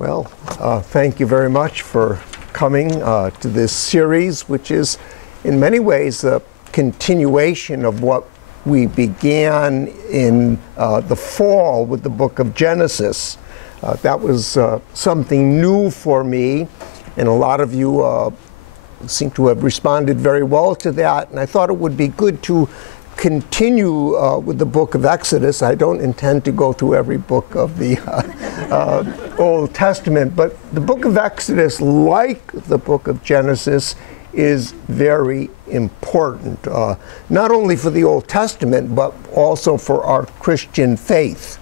Thank you very much for coming to this series, which is in many ways a continuation of what we began in the fall with the book of Genesis. That was something new for me, and a lot of you seem to have responded very well to that, and I thought it would be good to continue with the book of Exodus. I don't intend to go through every book of the Old Testament, but the book of Exodus, like the book of Genesis, is very important, not only for the Old Testament, but also for our Christian faith.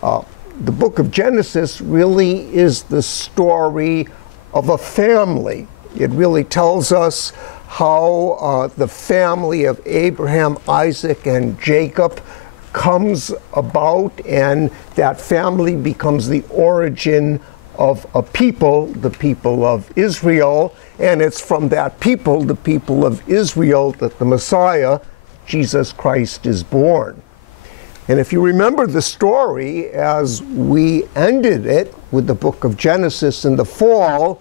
The book of Genesis really is the story of a family. It really tells us how the family of Abraham, Isaac, and Jacob comes about, and that family becomes the origin of a people, the people of Israel, and it's from that people, the people of Israel, that the Messiah, Jesus Christ, is born. And if you remember the story as we ended it with the book of Genesis in the fall,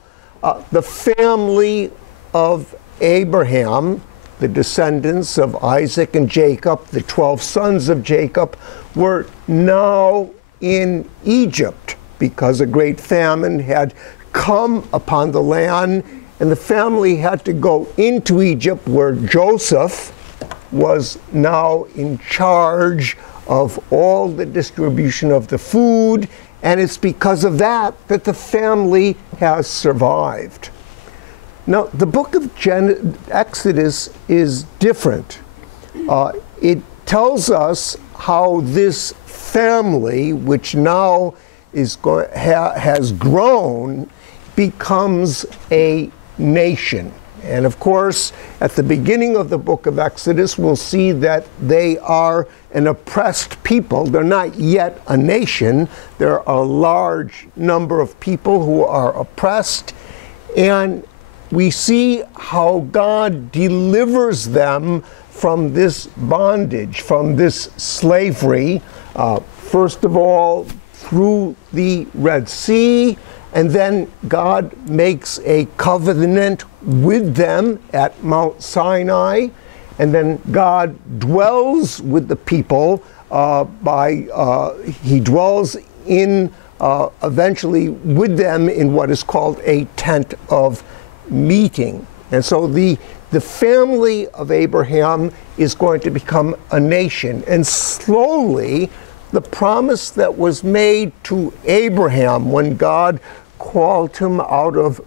the family of Abraham, the descendants of Isaac and Jacob, the 12 sons of Jacob, were now in Egypt because a great famine had come upon the land, and the family had to go into Egypt, where Joseph was now in charge of all the distribution of the food, and it's because of that that the family has survived. Now, the book of Exodus is different. It tells us how this family, which now has grown, becomes a nation. And of course, at the beginning of the book of Exodus, we'll see that they are an oppressed people. They're not yet a nation. There are a large number of people who are oppressed, and we see how God delivers them from this bondage, from this slavery, first of all through the Red Sea, and then God makes a covenant with them at Mount Sinai, and then God dwells with the people he dwells in eventually with them in what is called a tent of meeting. And so the family of Abraham is going to become a nation, and slowly the promise that was made to Abraham when God called him out of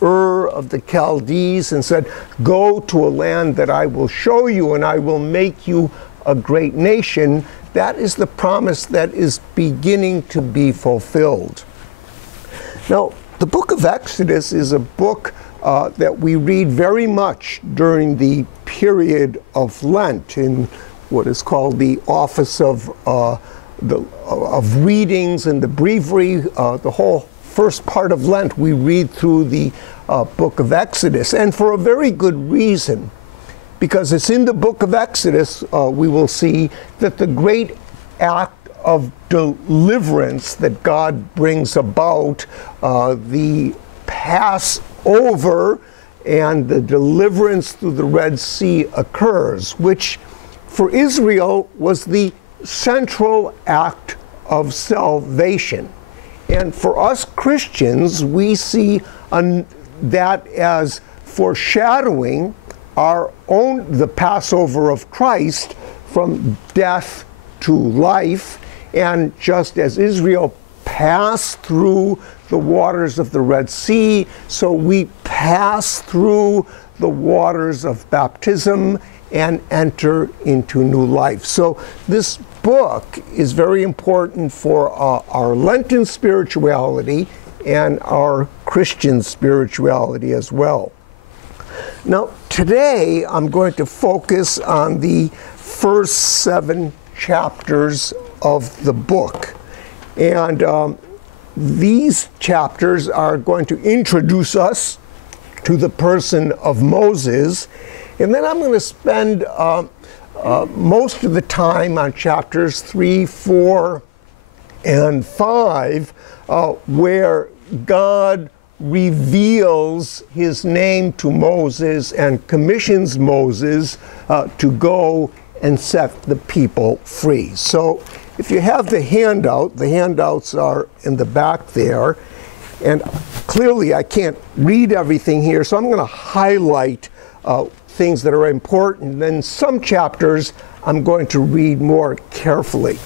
Ur of the Chaldees and said, "Go to a land that I will show you, and I will make you a great nation," that is the promise that is beginning to be fulfilled. Now, the book of Exodus is a book that we read very much during the period of Lent in what is called the office of readings and the breviary. The whole first part of Lent we read through the book of Exodus, and for a very good reason, because it's in the book of Exodus we will see that the great act of deliverance that God brings about, the Passover and the deliverance through the Red Sea occurs, which for Israel was the central act of salvation. And for us Christians, we see that as foreshadowing the Passover of Christ from death to life. And just as Israel passed through the waters of the Red Sea, so we pass through the waters of baptism and enter into new life. So this book is very important for our Lenten spirituality and our Christian spirituality as well. Now, today I'm going to focus on the first 7 chapters of the book. And these chapters are going to introduce us to the person of Moses. And then I'm going to spend most of the time on chapters 3, 4, and 5, where God reveals his name to Moses and commissions Moses to go and set the people free. So if you have the handout, the handouts are in the back there. And clearly I can't read everything here, so I'm going to highlight things that are important. Then some chapters I'm going to read more carefully.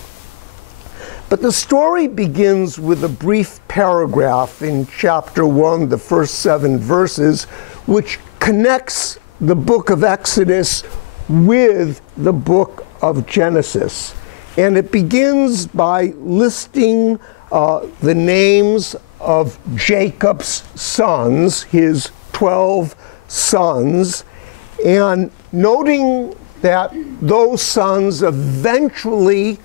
But the story begins with a brief paragraph in chapter 1, the first 7 verses, which connects the book of Exodus with the book of Genesis. And it begins by listing the names of Jacob's sons, his 12 sons, and noting that those sons eventually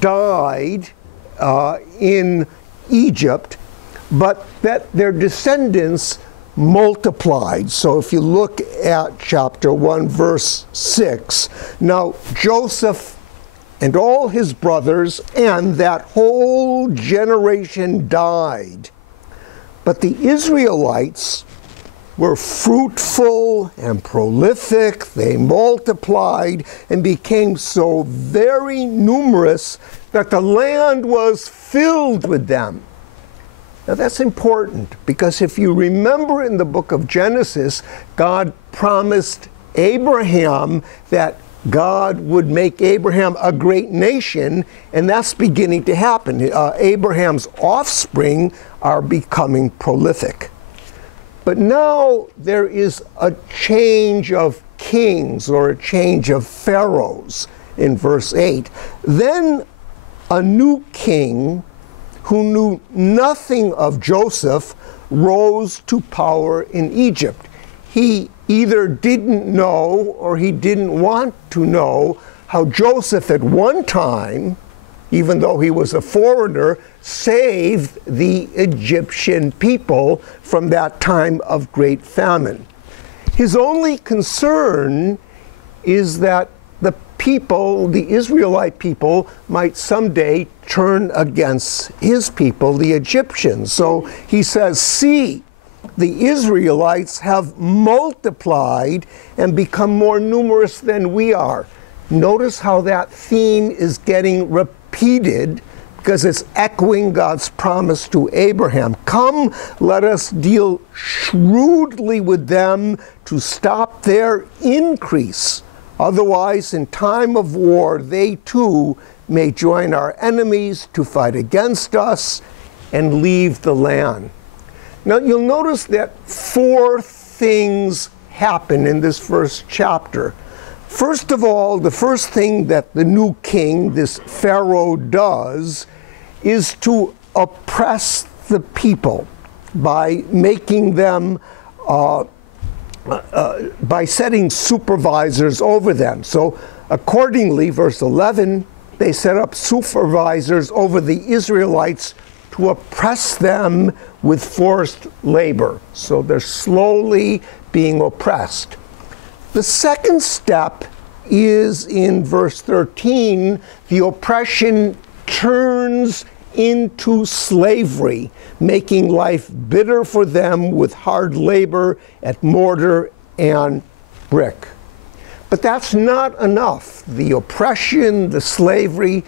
died in Egypt, but that their descendants multiplied. So if you look at chapter 1, verse 6, now Joseph and all his brothers and that whole generation died, but the Israelites were fruitful and prolific. They multiplied and became so very numerous that the land was filled with them. Now that's important, because if you remember in the book of Genesis, God promised Abraham that God would make Abraham a great nation, and that's beginning to happen. Abraham's offspring are becoming prolific. But now there is a change of kings, or a change of pharaohs in verse 8. Then a new king who knew nothing of Joseph rose to power in Egypt. He either didn't know or he didn't want to know how Joseph at one time, even though he was a foreigner, saved the Egyptian people from that time of great famine. His only concern is that the people, the Israelite people, might someday turn against his people, the Egyptians. So he says, see, the Israelites have multiplied and become more numerous than we are. Notice how that theme is getting repeated, because it's echoing God's promise to Abraham. Come, let us deal shrewdly with them to stop their increase. Otherwise, in time of war, they too may join our enemies to fight against us and leave the land. Now, you'll notice that 4 things happen in this first chapter. First of all, the first thing that the new king, this Pharaoh, does is to oppress the people by making them, by setting supervisors over them. So accordingly, verse 11, they set up supervisors over the Israelites to oppress them with forced labor. So they're slowly being oppressed. The second step is in verse 13. The oppression turns into slavery, making life bitter for them with hard labor at mortar and brick. But that's not enough. The oppression, the slavery,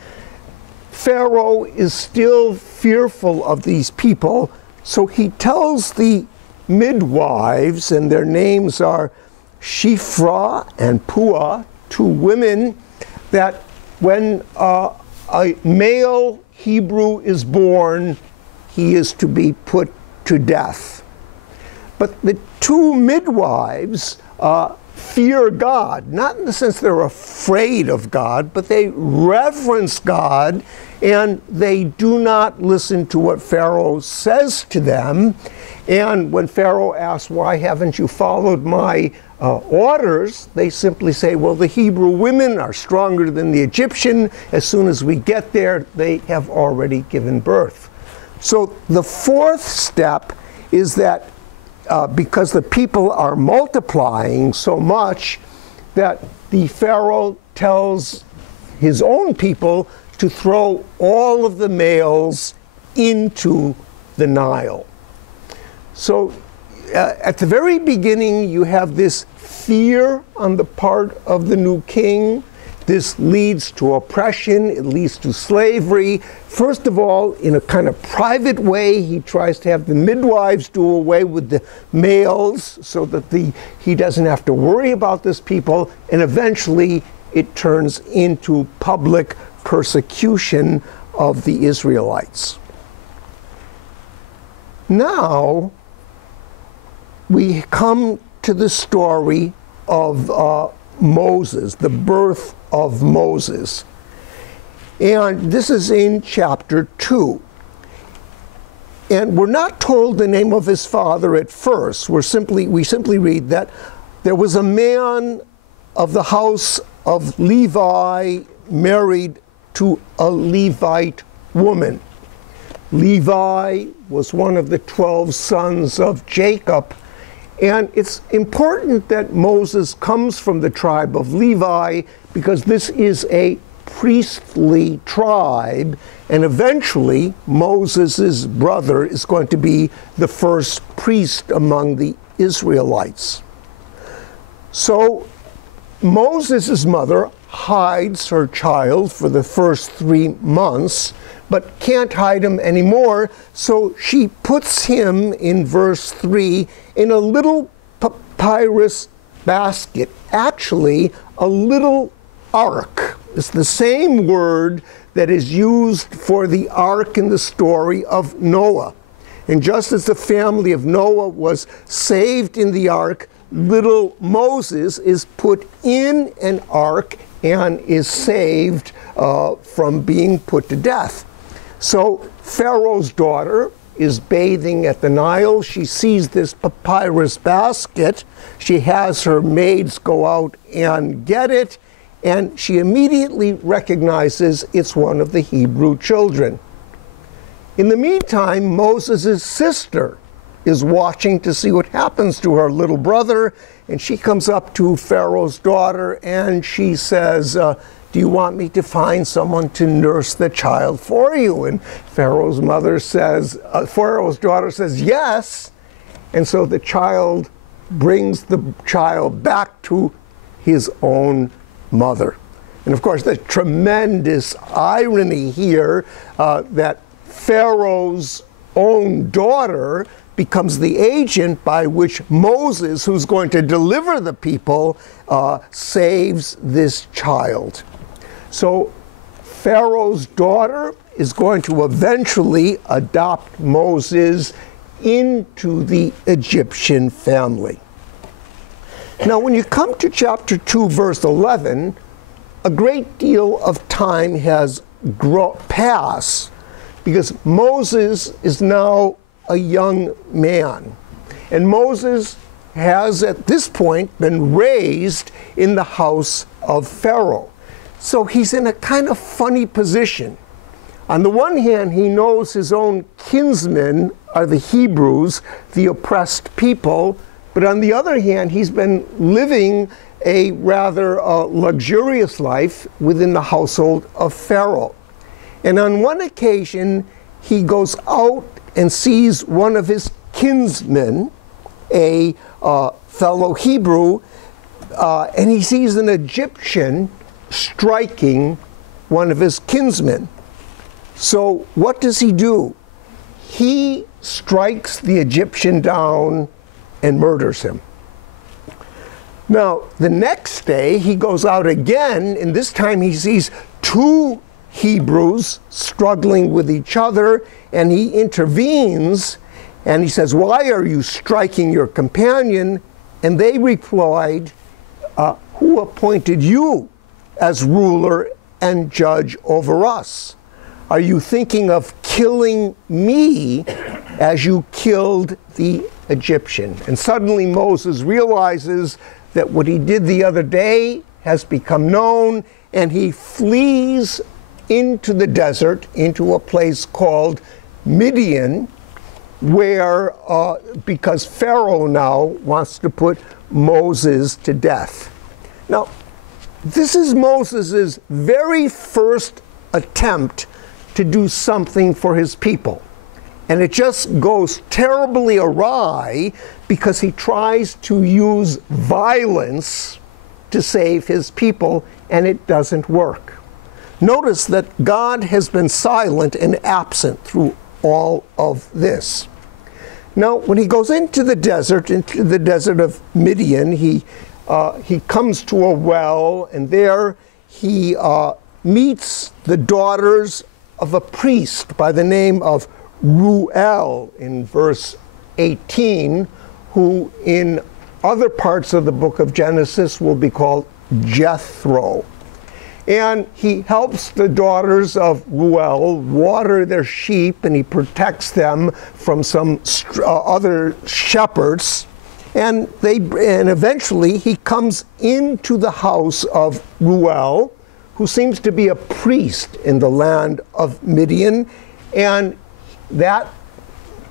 Pharaoh is still fearful of these people, so he tells the midwives, and their names are Shiphrah and Puah, 2 women, that when a male Hebrew is born, he is to be put to death. But the 2 midwives fear God, not in the sense they're afraid of God, but they reverence God, and they do not listen to what Pharaoh says to them. And when Pharaoh asks, why haven't you followed my orders, they simply say, well, the Hebrew women are stronger than the Egyptian. As soon as we get there, they have already given birth. So the 4th step is that because the people are multiplying so much, that the Pharaoh tells his own people to throw all of the males into the Nile. So at the very beginning, you have this fear on the part of the new king. This leads to oppression, it leads to slavery. First of all, in a kind of private way, he tries to have the midwives do away with the males so that he doesn't have to worry about this people, and eventually it turns into public persecution of the Israelites. Now, we come to the story of Moses, the birth of Moses. And this is in chapter 2. And we're not told the name of his father at first. We simply read that there was a man of the house of Levi married to a Levite woman. Levi was one of the 12 sons of Jacob. And it's important that Moses comes from the tribe of Levi because this is a priestly tribe, and eventually Moses' brother is going to be the first priest among the Israelites. So Moses' mother hides her child for the first 3 months, but can't hide him anymore, so she puts him, in verse 3, in a little papyrus basket, actually a little ark. It's the same word that is used for the ark in the story of Noah. And just as the family of Noah was saved in the ark, little Moses is put in an ark and is saved from being put to death. So Pharaoh's daughter is bathing at the Nile. She sees this papyrus basket. She has her maids go out and get it, and she immediately recognizes it's one of the Hebrew children. In the meantime, Moses' sister is watching to see what happens to her little brother, and she comes up to Pharaoh's daughter and she says, do you want me to find someone to nurse the child for you? And Pharaoh's daughter says yes. And so the child brings the child back to his own mother. And of course, there's tremendous irony here that Pharaoh's own daughter becomes the agent by which Moses, who's going to deliver the people, saves this child. So Pharaoh's daughter is going to eventually adopt Moses into the Egyptian family. Now, when you come to chapter 2, verse 11, a great deal of time has passed because Moses is now a young man. And Moses has, at this point, been raised in the house of Pharaoh. So he's in a kind of funny position. On the one hand, he knows his own kinsmen are the Hebrews, the oppressed people, but on the other hand, he's been living a rather luxurious life within the household of Pharaoh. And on one occasion, he goes out and sees one of his kinsmen, a fellow Hebrew, and he sees an Egyptian striking one of his kinsmen. So what does he do? He strikes the Egyptian down and murders him. Now, the next day, he goes out again, and this time he sees 2 Hebrews struggling with each other, and he intervenes, and he says, "Why are you striking your companion?" And they replied, "Who appointed you as ruler and judge over us? Are you thinking of killing me as you killed the Egyptian?" And suddenly Moses realizes that what he did the other day has become known, and he flees into the desert, into a place called Midian, where, because Pharaoh now wants to put Moses to death. Now, this is Moses' very first attempt to do something for his people. And it just goes terribly awry because he tries to use violence to save his people, and it doesn't work. Notice that God has been silent and absent through all of this. Now, when he goes into the desert of Midian, he comes to a well, and there he meets the daughters of a priest by the name of Ruel in verse 18, who in other parts of the book of Genesis will be called Jethro. And he helps the daughters of Ruel water their sheep, and he protects them from some other shepherds. And eventually he comes into the house of Ruel, who seems to be a priest in the land of Midian. And that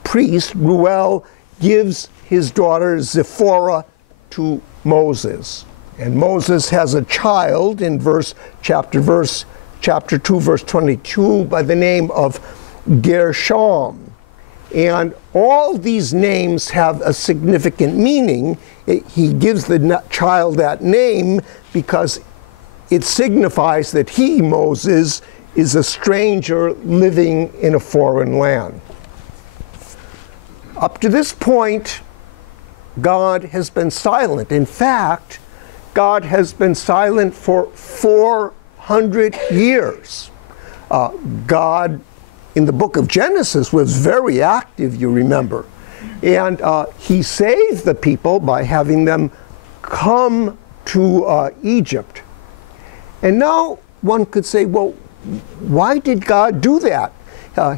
priest, Ruel, gives his daughter Zipporah to Moses. And Moses has a child in chapter 2, verse 22, by the name of Gershom. And all these names have a significant meaning. He gives the child that name because it signifies that he, Moses, is a stranger living in a foreign land. Up to this point, God has been silent. In fact, God has been silent for 400 years. God, in the book of Genesis, was very active, you remember. And he saved the people by having them come to Egypt. And now one could say, well, why did God do that?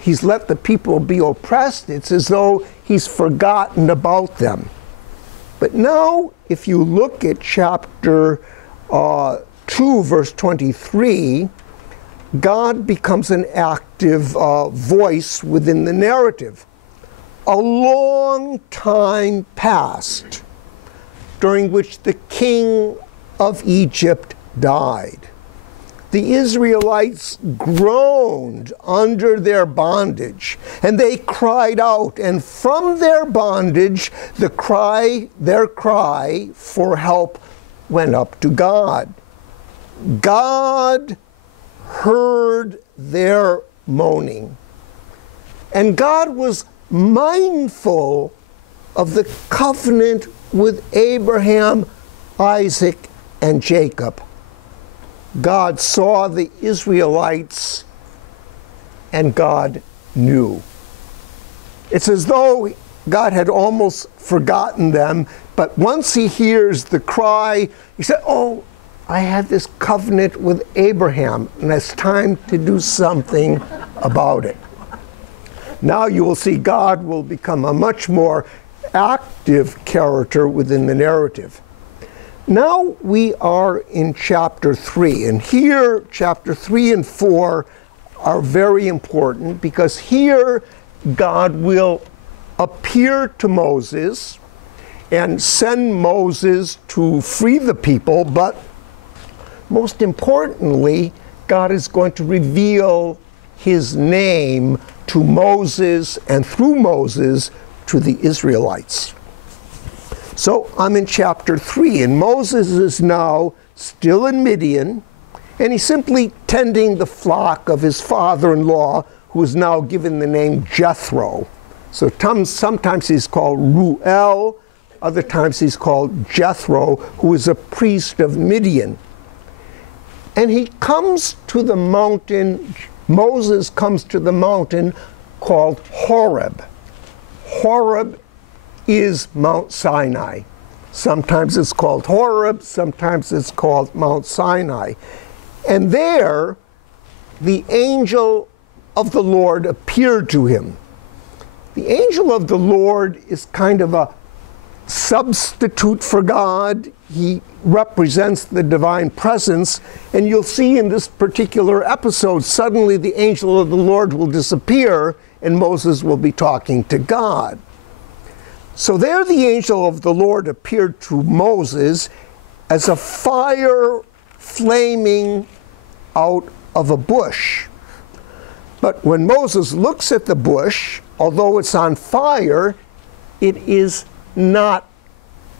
He's let the people be oppressed. It's as though he's forgotten about them. But now, if you look at chapter 2, verse 23, God becomes an active voice within the narrative. A long time passed, during which the king of Egypt died. The Israelites groaned under their bondage, and they cried out, and from their bondage their cry for help went up to God. God heard their moaning, and God was mindful of the covenant with Abraham, Isaac, and Jacob. God saw the Israelites, and God knew. It's as though God had almost forgotten them, but once he hears the cry, he said, oh, I had this covenant with Abraham, and it's time to do something about it. Now you will see God will become a much more active character within the narrative. Now we are in chapter 3, and here chapter 3 and 4 are very important because here God will appear to Moses and send Moses to free the people, but most importantly, God is going to reveal his name to Moses and through Moses to the Israelites. So I'm in chapter 3, and Moses is now still in Midian, and he's simply tending the flock of his father-in-law, who is now given the name Jethro. So sometimes he's called Ruel, other times he's called Jethro, who is a priest of Midian. And he comes to the mountain, Moses comes to the mountain called Horeb. Horeb is Mount Sinai. Sometimes it's called Horeb, sometimes it's called Mount Sinai. And there, the angel of the Lord appeared to him. The angel of the Lord is kind of a substitute for God. He represents the divine presence, and you'll see in this particular episode, suddenly the angel of the Lord will disappear, and Moses will be talking to God. So there the angel of the Lord appeared to Moses as a fire flaming out of a bush. But when Moses looks at the bush, although it's on fire, it is not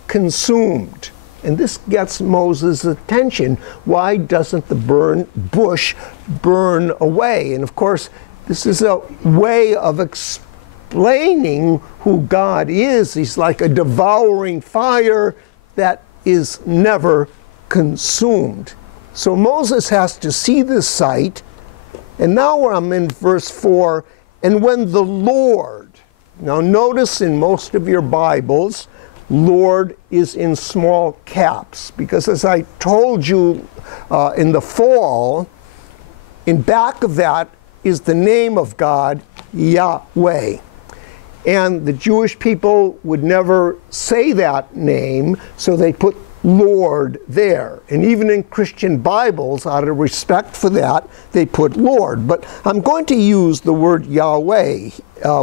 consumed. And this gets Moses' attention. Why doesn't the bush burn away? And of course, this is a way of explaining who God is. He's like a devouring fire that is never consumed. So Moses has to see this sight. And now I'm in verse 4. And when the Lord, now notice in most of your Bibles, Lord is in small caps, because as I told you in the fall, in back of that is the name of God, Yahweh. And the Jewish people would never say that name, so they put Lord there. And even in Christian Bibles, out of respect for that, they put Lord. But I'm going to use the word Yahweh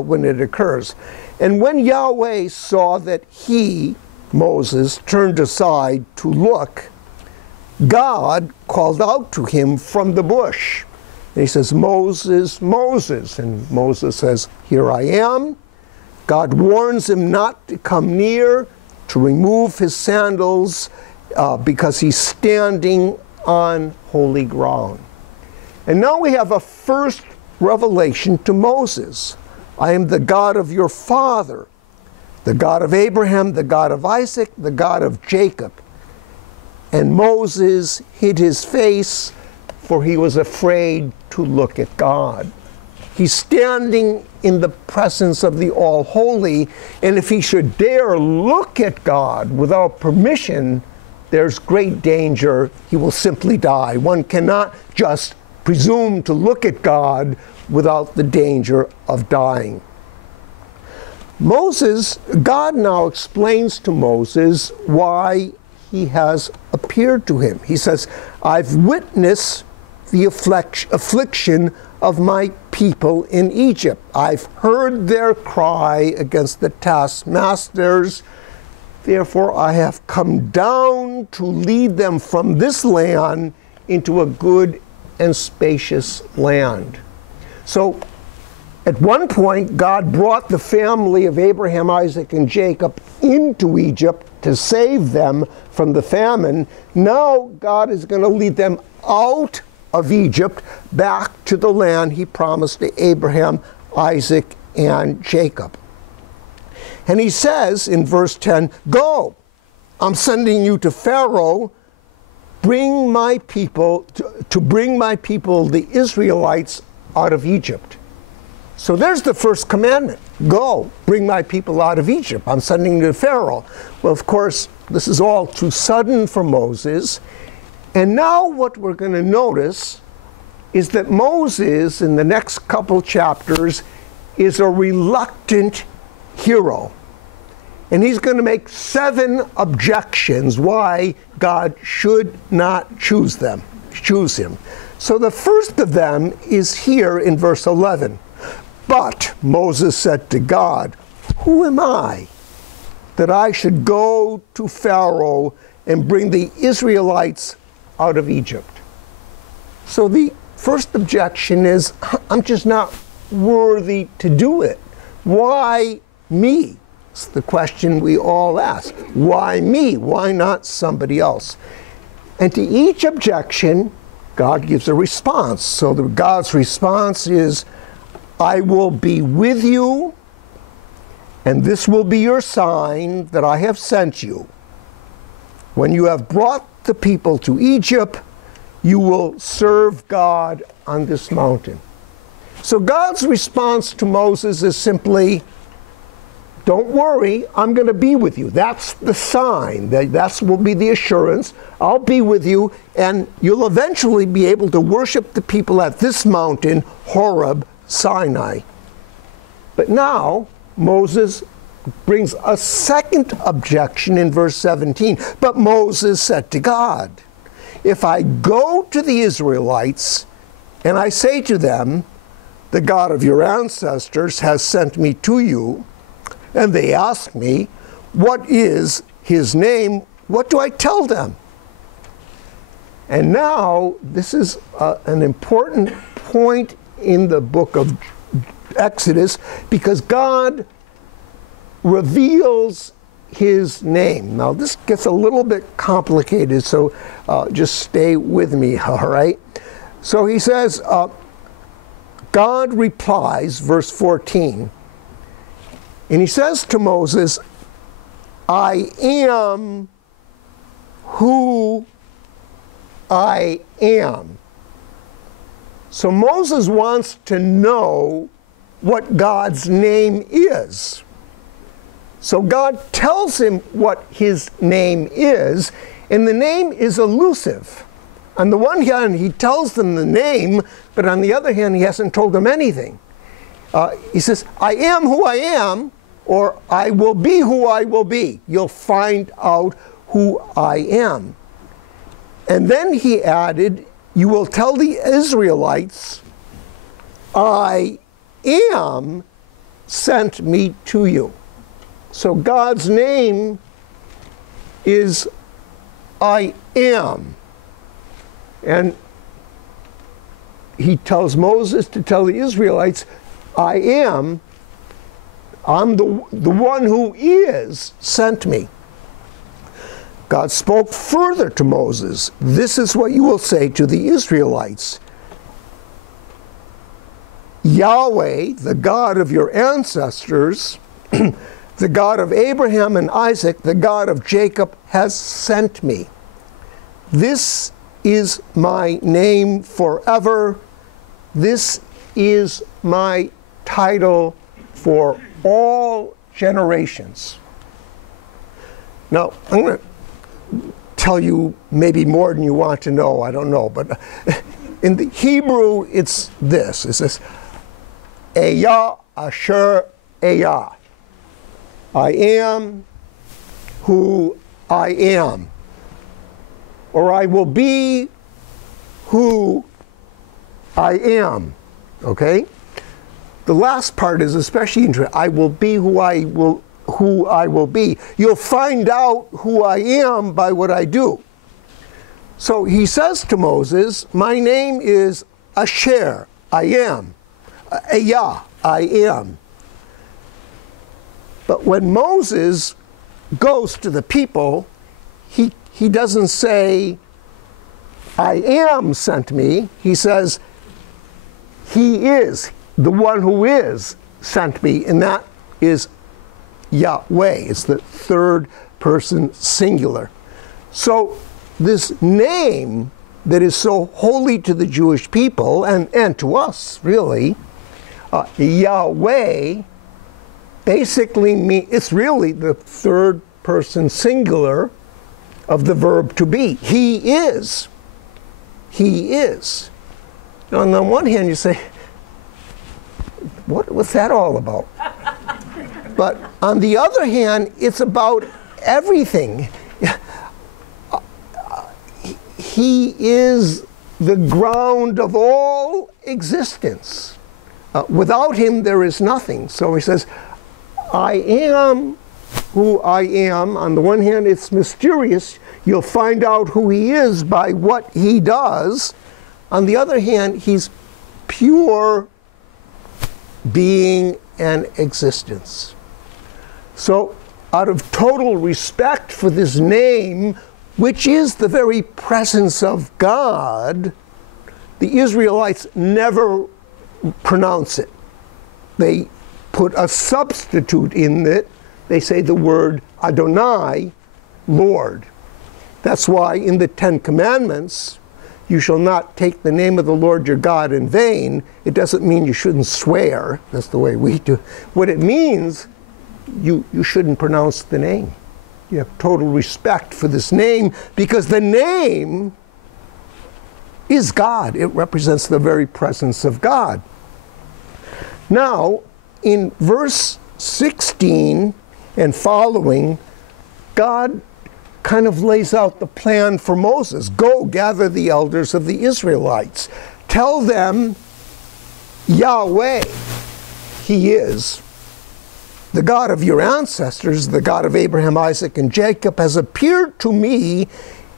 when it occurs. And when Yahweh saw that he, Moses, turned aside to look, God called out to him from the bush. And he says, Moses, Moses. And Moses says, here I am. God warns him not to come near, to remove his sandals, because he's standing on holy ground. And now we have a first revelation to Moses. I am the God of your father, the God of Abraham, the God of Isaac, the God of Jacob. And Moses hid his face, for he was afraid to look at God. He's standing in the presence of the All-Holy, and if he should dare look at God without permission, there's great danger he will simply die. One cannot just presume to look at God without the danger of dying. God now explains to Moses why he has appeared to him. He says, I've witnessed the affliction of my people in Egypt. I've heard their cry against the taskmasters. Therefore, I have come down to lead them from this land into a good and spacious land. So, at one point, God brought the family of Abraham, Isaac, and Jacob into Egypt to save them from the famine. Now, God is going to lead them out of Egypt back to the land he promised to Abraham, Isaac, and Jacob. And he says in verse 10, go, I'm sending you to Pharaoh, bring my people, to bring my people, the Israelites, out of Egypt. So there's the first commandment. Go, bring my people out of Egypt. I'm sending you to Pharaoh. Well, of course, this is all too sudden for Moses. And now what we're going to notice is that Moses, in the next couple chapters, is a reluctant hero. And he's going to make 7 objections why God should not choose him. So the first of them is here in verse 11. But Moses said to God, who am I that I should go to Pharaoh and bring the Israelites out of Egypt? So the first objection is, I'm just not worthy to do it. Why me? It's the question we all ask. Why me? Why not somebody else? And to each objection, God gives a response. So God's response is, I will be with you, and this will be your sign that I have sent you. When you have brought the people to Egypt, you will serve God on this mountain. So God's response to Moses is simply, don't worry, I'm going to be with you. That's the sign. That will be the assurance. I'll be with you, and you'll eventually be able to worship the people at this mountain, Horeb, Sinai. But now, Moses brings a second objection in verse 17. But Moses said to God, if I go to the Israelites and I say to them, the God of your ancestors has sent me to you, and they ask me, what is his name? What do I tell them? And now, this is an important point in the book of Exodus because God reveals his name. Now this gets a little bit complicated, so just stay with me, all right? So he says, God replies, verse 14, and he says to Moses, I am who I am. So Moses wants to know what God's name is. So God tells him what his name is, and the name is elusive. On the one hand, he tells them the name, but on the other hand, he hasn't told them anything. He says, I am who I am, or I will be who I will be. You'll find out who I am. And then he added, you will tell the Israelites, I am sent me to you. So God's name is I am. And he tells Moses to tell the Israelites, I'm the one who is sent me. God spoke further to Moses. This is what you will say to the Israelites. Yahweh, the God of your ancestors, the God of Abraham and Isaac, the God of Jacob, has sent me. This is my name forever. This is my title for all generations. Now, I'm going to tell you maybe more than you want to know. I don't know. But in the Hebrew, it's this. It says, Eya Asher Eya. I am who I am. Or I will be who I am. Okay? The last part is especially interesting. I will be who I will be. You'll find out who I am by what I do. So he says to Moses, my name is Asher, I am. Eya, I am. But when Moses goes to the people, he doesn't say, I am sent me. He says, he is the one who is sent me, and that is Yahweh. It's the third person singular. So this name that is so holy to the Jewish people, and to us, really, Yahweh, basically means, it's really the third person singular of the verb to be. He is. He is. Now, on the one hand, you say, what's that all about? But on the other hand, it's about everything. He is the ground of all existence. Without him, there is nothing. So he says, I am who I am. On the one hand, it's mysterious. You'll find out who he is by what he does. On the other hand, he's pure being and existence. So, out of total respect for this name, which is the very presence of God, the Israelites never pronounce it. They put a substitute in it. They say the word Adonai, Lord. That's why in the Ten Commandments, you shall not take the name of the Lord your God in vain. It doesn't mean you shouldn't swear. That's the way we do. What it means, you shouldn't pronounce the name. You have total respect for this name because the name is God. It represents the very presence of God. Now, in verse 16 and following, God kind of lays out the plan for Moses. Go gather the elders of the Israelites. Tell them Yahweh, he is the God of your ancestors, the God of Abraham, Isaac, and Jacob, has appeared to me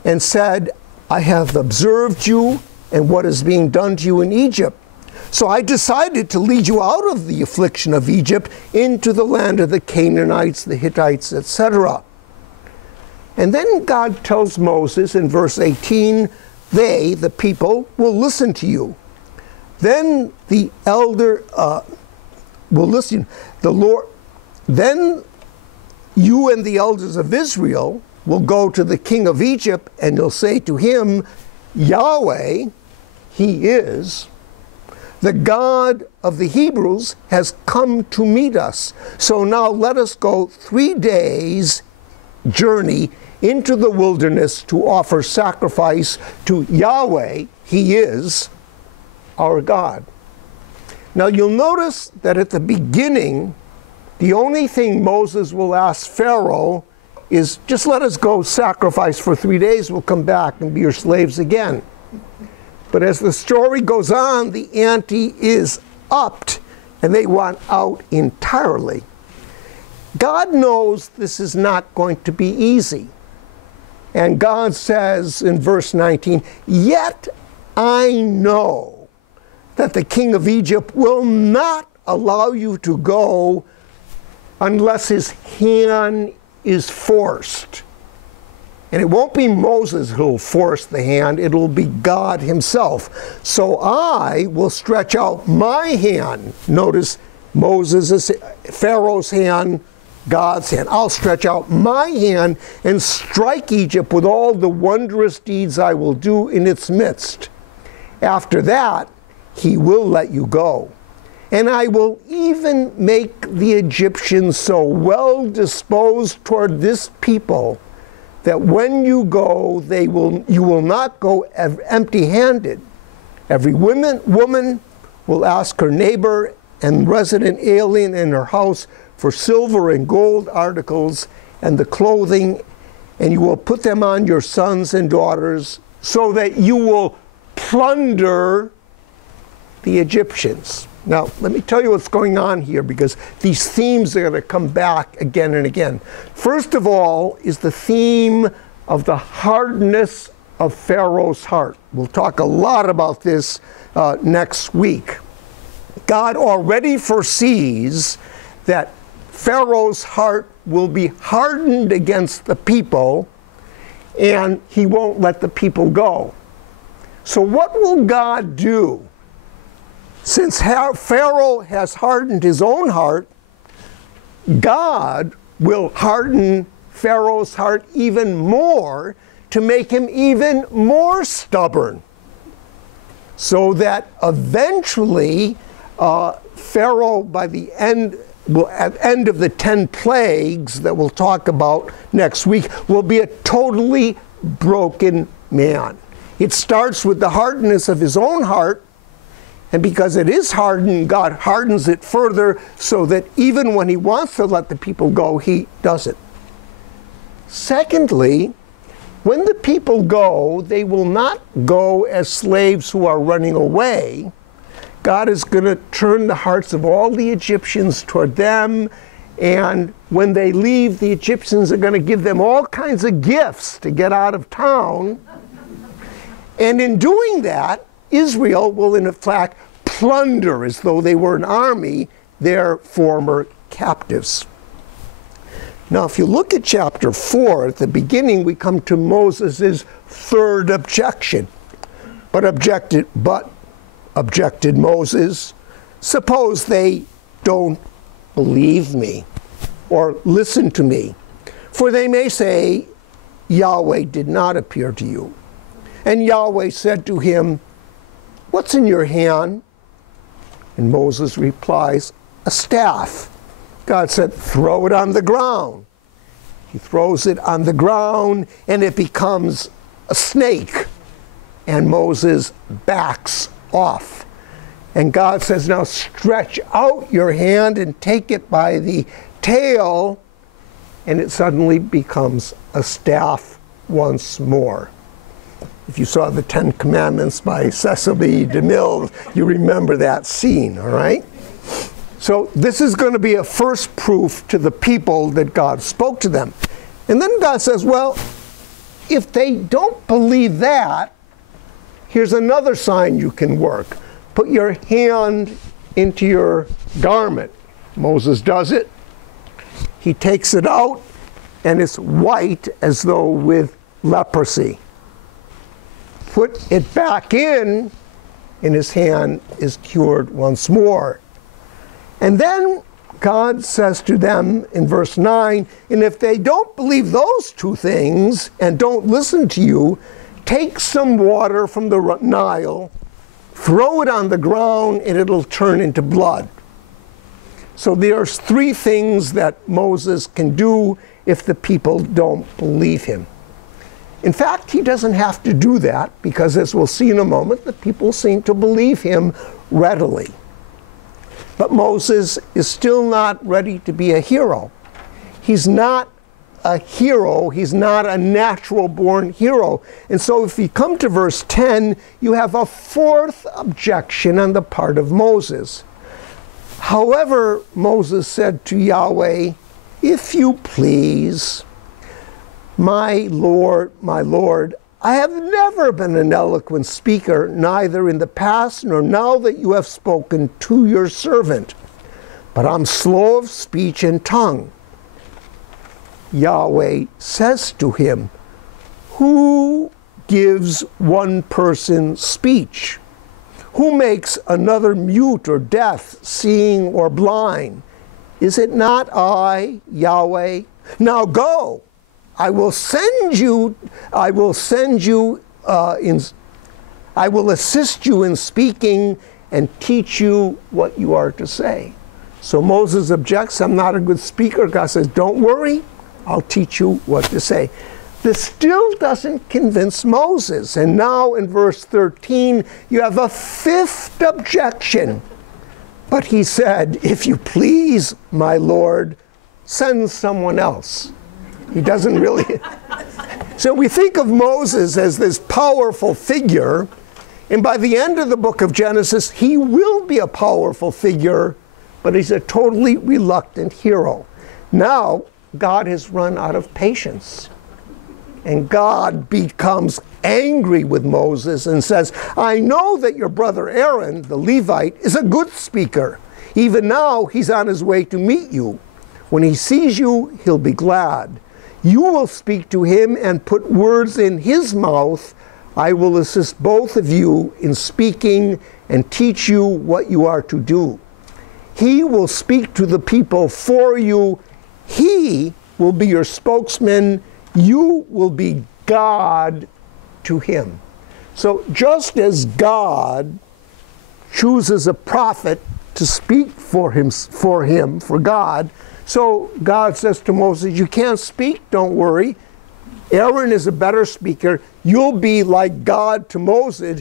and said, I have observed you and what is being done to you in Egypt. So I decided to lead you out of the affliction of Egypt into the land of the Canaanites, the Hittites, etc. And then God tells Moses in verse 18, they, the people, will listen to you. Then the elder will listen. The Lord, then you and the elders of Israel will go to the king of Egypt, and you'll say to him, Yahweh, he is, the God of the Hebrews, has come to meet us. So now let us go 3 days' journey into the wilderness to offer sacrifice to Yahweh, he is our God. Now you'll notice that at the beginning, the only thing Moses will ask Pharaoh is, just let us go sacrifice for 3 days, we'll come back and be your slaves again. But as the story goes on, the ante is upped, and they want out entirely. God knows this is not going to be easy. And God says in verse 19, yet I know that the king of Egypt will not allow you to go unless his hand is forced. And it won't be Moses who'll force the hand, it'll be God himself. So I will stretch out my hand. Notice Moses' Pharaoh's hand, God's hand. I'll stretch out my hand and strike Egypt with all the wondrous deeds I will do in its midst. After that, he will let you go. And I will even make the Egyptians so well disposed toward this people that when you go, you will not go empty-handed. Every woman will ask her neighbor and resident alien in her house for silver and gold articles and the clothing, and you will put them on your sons and daughters so that you will plunder the Egyptians. Now, let me tell you what's going on here, because these themes are going to come back again and again. First of all is the theme of the hardness of Pharaoh's heart. We'll talk a lot about this next week. God already foresees that Pharaoh's heart will be hardened against the people, and he won't let the people go. So what will God do? Since Pharaoh has hardened his own heart, God will harden Pharaoh's heart even more to make him even more stubborn. So that eventually Pharaoh, by the end of the 10 plagues that we'll talk about next week, will be a totally broken man. It starts with the hardness of his own heart, and because it is hardened, God hardens it further so that even when he wants to let the people go, he doesn't. Secondly, when the people go, they will not go as slaves who are running away. God is going to turn the hearts of all the Egyptians toward them, and when they leave, the Egyptians are going to give them all kinds of gifts to get out of town. And in doing that, Israel will in fact plunder, as though they were an army, their former captives. Now, if you look at chapter 4, at the beginning, we come to Moses' third objection. But objected Moses, suppose they don't believe me or listen to me, for they may say, Yahweh did not appear to you. And Yahweh said to him, what's in your hand? And Moses replies, a staff. God said, throw it on the ground. He throws it on the ground, and it becomes a snake. And Moses backs off. And God says, now stretch out your hand and take it by the tail, and it suddenly becomes a staff once more. If you saw the 10 Commandments by Cecil B. DeMille, you remember that scene, all right? So this is going to be a first proof to the people that God spoke to them. And then God says, well, if they don't believe that, here's another sign you can work. put your hand into your garment. Moses does it. He takes it out, and it's white as though with leprosy. Put it back in, and his hand is cured once more. And then God says to them in verse 9, and if they don't believe those two things and don't listen to you, take some water from the Nile, throw it on the ground, and it'll turn into blood. So there's three things that Moses can do if the people don't believe him. In fact, he doesn't have to do that because, as we'll see in a moment, the people seem to believe him readily. But Moses is still not ready to be a hero. He's not a hero. He's not a natural-born hero. And so if you come to verse 10, you have a fourth objection on the part of Moses. However, Moses said to Yahweh, if you please, my Lord, I have never been an eloquent speaker, neither in the past nor now that you have spoken to your servant. But I'm slow of speech and tongue. Yahweh says to him, who gives one person speech? Who makes another mute or deaf, seeing or blind? Is it not I, Yahweh? Now go. I will assist you in speaking and teach you what you are to say. So Moses objects, I'm not a good speaker. God says, don't worry, I'll teach you what to say. This still doesn't convince Moses. And now in verse 13, you have a fifth objection. But he said, if you please, my Lord, send someone else. He doesn't really. So we think of Moses as this powerful figure, and by the end of the book of Genesis, he will be a powerful figure, but he's a totally reluctant hero. Now, God has run out of patience, and God becomes angry with Moses and says, I know that your brother Aaron, the Levite, is a good speaker. Even now, he's on his way to meet you. When he sees you, he'll be glad. You will speak to him and put words in his mouth. I will assist both of you in speaking and teach you what you are to do. He will speak to the people for you. He will be your spokesman. You will be God to him. So just as God chooses a prophet to speak for God, so God says to Moses, you can't speak, don't worry. Aaron is a better speaker. You'll be like God to Moses.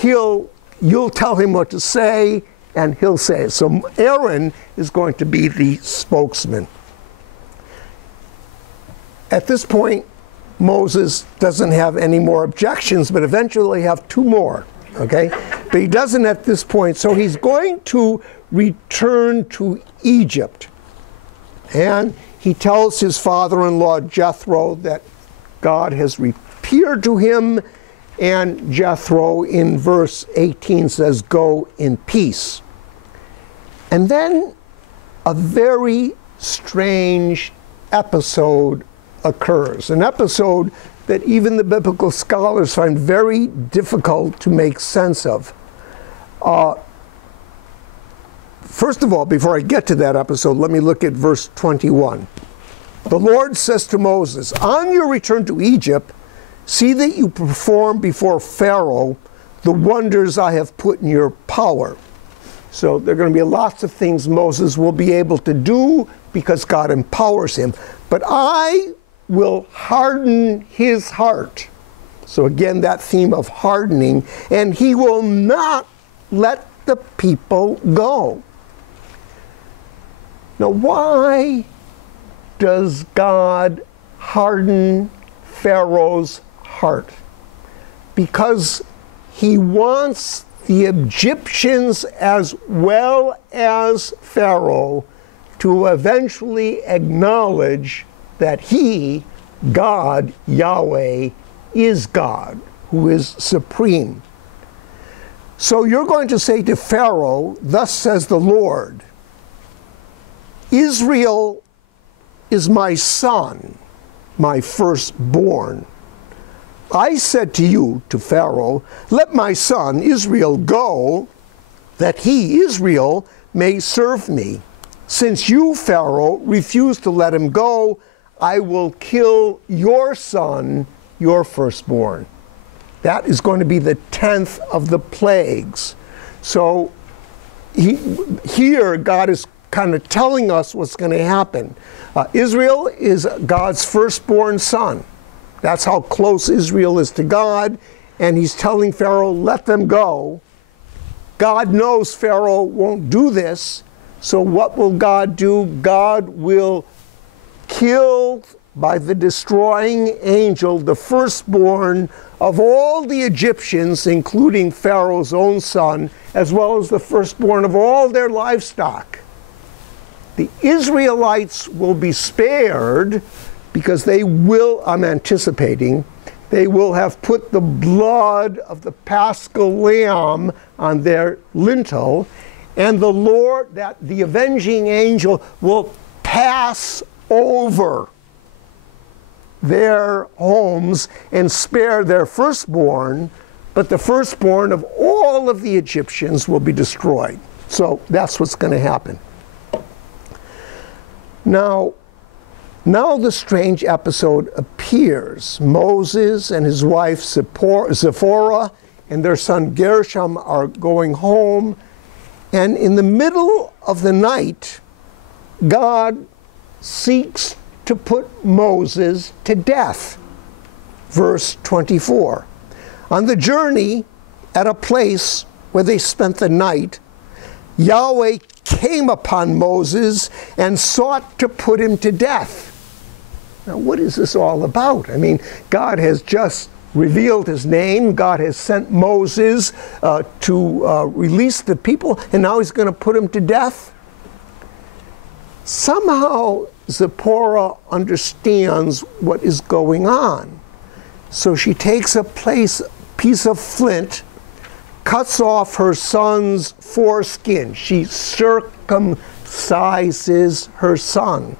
You'll tell him what to say, and he'll say it. So Aaron is going to be the spokesman. At this point, Moses doesn't have any more objections, but eventually have two more, okay? But he doesn't at this point. So he's going to return to Egypt. And he tells his father-in-law Jethro that God has appeared to him, and Jethro in verse 18 says, go in peace. And then a very strange episode occurs, an episode that even the biblical scholars find very difficult to make sense of. First of all, before I get to that episode, let me look at verse 21. The Lord says to Moses, on your return to Egypt, see that you perform before Pharaoh the wonders I have put in your power. So there are going to be lots of things Moses will be able to do because God empowers him. But I will harden his heart. So again, that theme of hardening. And he will not let the people go. Now, why does God harden Pharaoh's heart? Because he wants the Egyptians as well as Pharaoh to eventually acknowledge that he, God, Yahweh, is God, who is supreme. So you're going to say to Pharaoh, thus says the Lord, Israel is my son, my firstborn. I said to you, to Pharaoh, let my son Israel go, that he, Israel, may serve me. Since you, Pharaoh, refuse to let him go, I will kill your son, your firstborn. That is going to be the 10th of the plagues. So here God is kind of telling us what's going to happen. Israel is God's firstborn son. That's how close Israel is to God. And he's telling Pharaoh, let them go. God knows Pharaoh won't do this. So what will God do? God will kill by the destroying angel the firstborn of all the Egyptians, including Pharaoh's own son, as well as the firstborn of all their livestock. The Israelites will be spared because they will, I'm anticipating, they will have put the blood of the Paschal lamb on their lintel, and the Lord, that the avenging angel, will pass over their homes and spare their firstborn, but the firstborn of all of the Egyptians will be destroyed. So that's what's going to happen. Now the strange episode appears. Moses and his wife Zipporah and their son Gershom are going home, and in the middle of the night, God seeks to put Moses to death. Verse 24. On the journey, at a place where they spent the night, Yahweh came upon Moses and sought to put him to death. Now, what is this all about? I mean, God has just revealed his name. God has sent Moses to release the people, and now he's going to put him to death? Somehow, Zipporah understands what is going on. So she takes a piece of flint, cuts off her son's foreskin. She circumcises her son.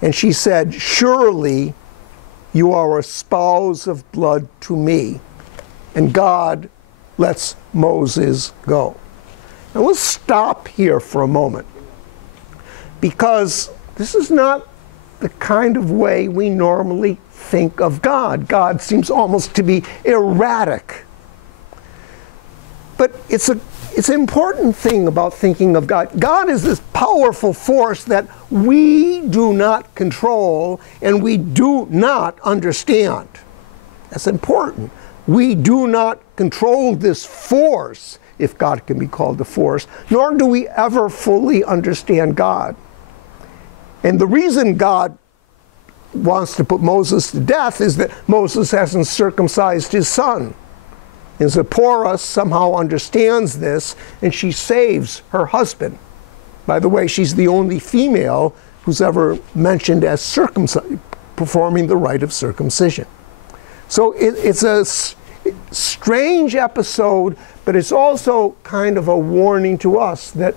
And she said, surely you are a spouse of blood to me. And God lets Moses go. Now let's stop here for a moment, because this is not the kind of way we normally think of God. God seems almost to be erratic. But it's an important thing about thinking of God. God is this powerful force that we do not control and we do not understand. That's important. We do not control this force, if God can be called a force, nor do we ever fully understand God. And the reason God wants to put Moses to death is that Moses hasn't circumcised his son. And Zipporah somehow understands this, and she saves her husband. By the way, she's the only female who's ever mentioned as performing the rite of circumcision. So it's a strange episode, but it's also kind of a warning to us that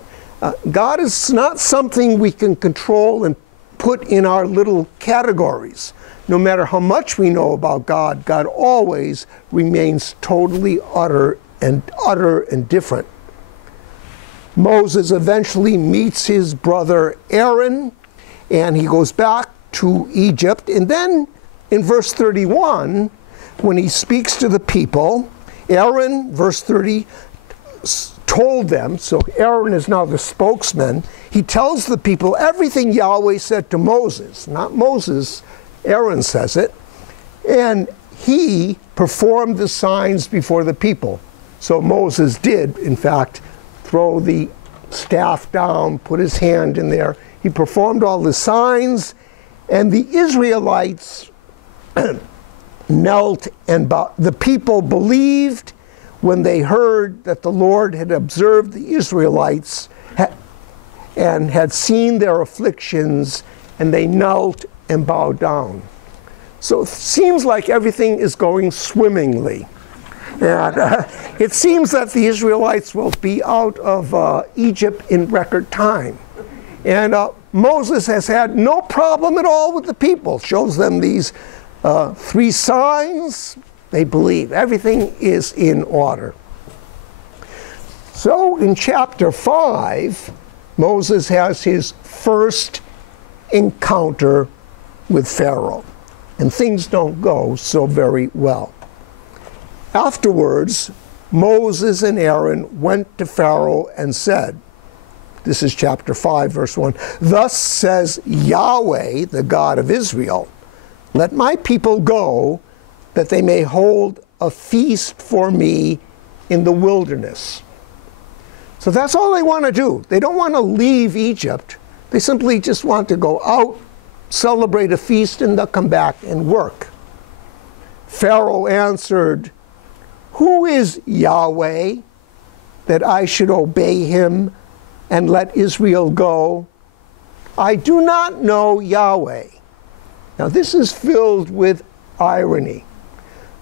God is not something we can control and put in our little categories. No matter how much we know about God, God always remains totally utter and different. Moses eventually meets his brother Aaron, and he goes back to Egypt. And then in verse 31, when he speaks to the people, Aaron, verse 30, told them, so Aaron is now the spokesman, he tells the people everything Yahweh said to Moses, not Moses, Aaron says it, and he performed the signs before the people. So Moses did, in fact, throw the staff down, put his hand in there. He performed all the signs, and the Israelites knelt and bowed. The people believed when they heard that the Lord had observed the Israelites and had seen their afflictions, and they knelt and bowed down. So it seems like everything is going swimmingly. And it seems that the Israelites will be out of Egypt in record time. And Moses has had no problem at all with the people. Shows them these 3 signs. They believe everything is in order. So in chapter 5, Moses has his first encounter with Pharaoh. And things don't go so very well. Afterwards, Moses and Aaron went to Pharaoh and said, this is chapter 5, verse 1, "Thus says Yahweh, the God of Israel, let my people go, that they may hold a feast for me in the wilderness." So that's all they want to do. They don't want to leave Egypt. They simply just want to go out, celebrate a feast, and they'll come back and work. Pharaoh answered, "Who is Yahweh, that I should obey him and let Israel go? I do not know Yahweh." Now this is filled with irony.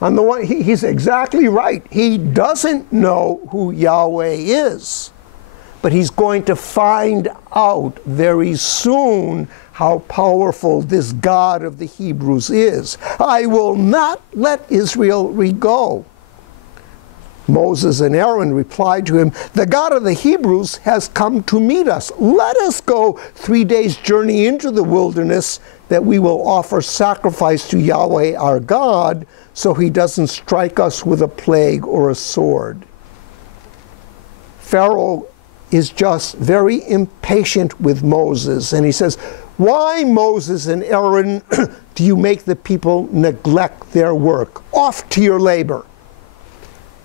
On the one, he's exactly right. He doesn't know who Yahweh is. But he's going to find out very soon how powerful this God of the Hebrews is. "I will not let Israel go." Moses and Aaron replied to him, "The God of the Hebrews has come to meet us. Let us go 3 days' journey into the wilderness, that we will offer sacrifice to Yahweh our God, so he doesn't strike us with a plague or a sword." Pharaoh is just very impatient with Moses, and he says, "Why, Moses and Aaron, do you make the people neglect their work? Off to your labor."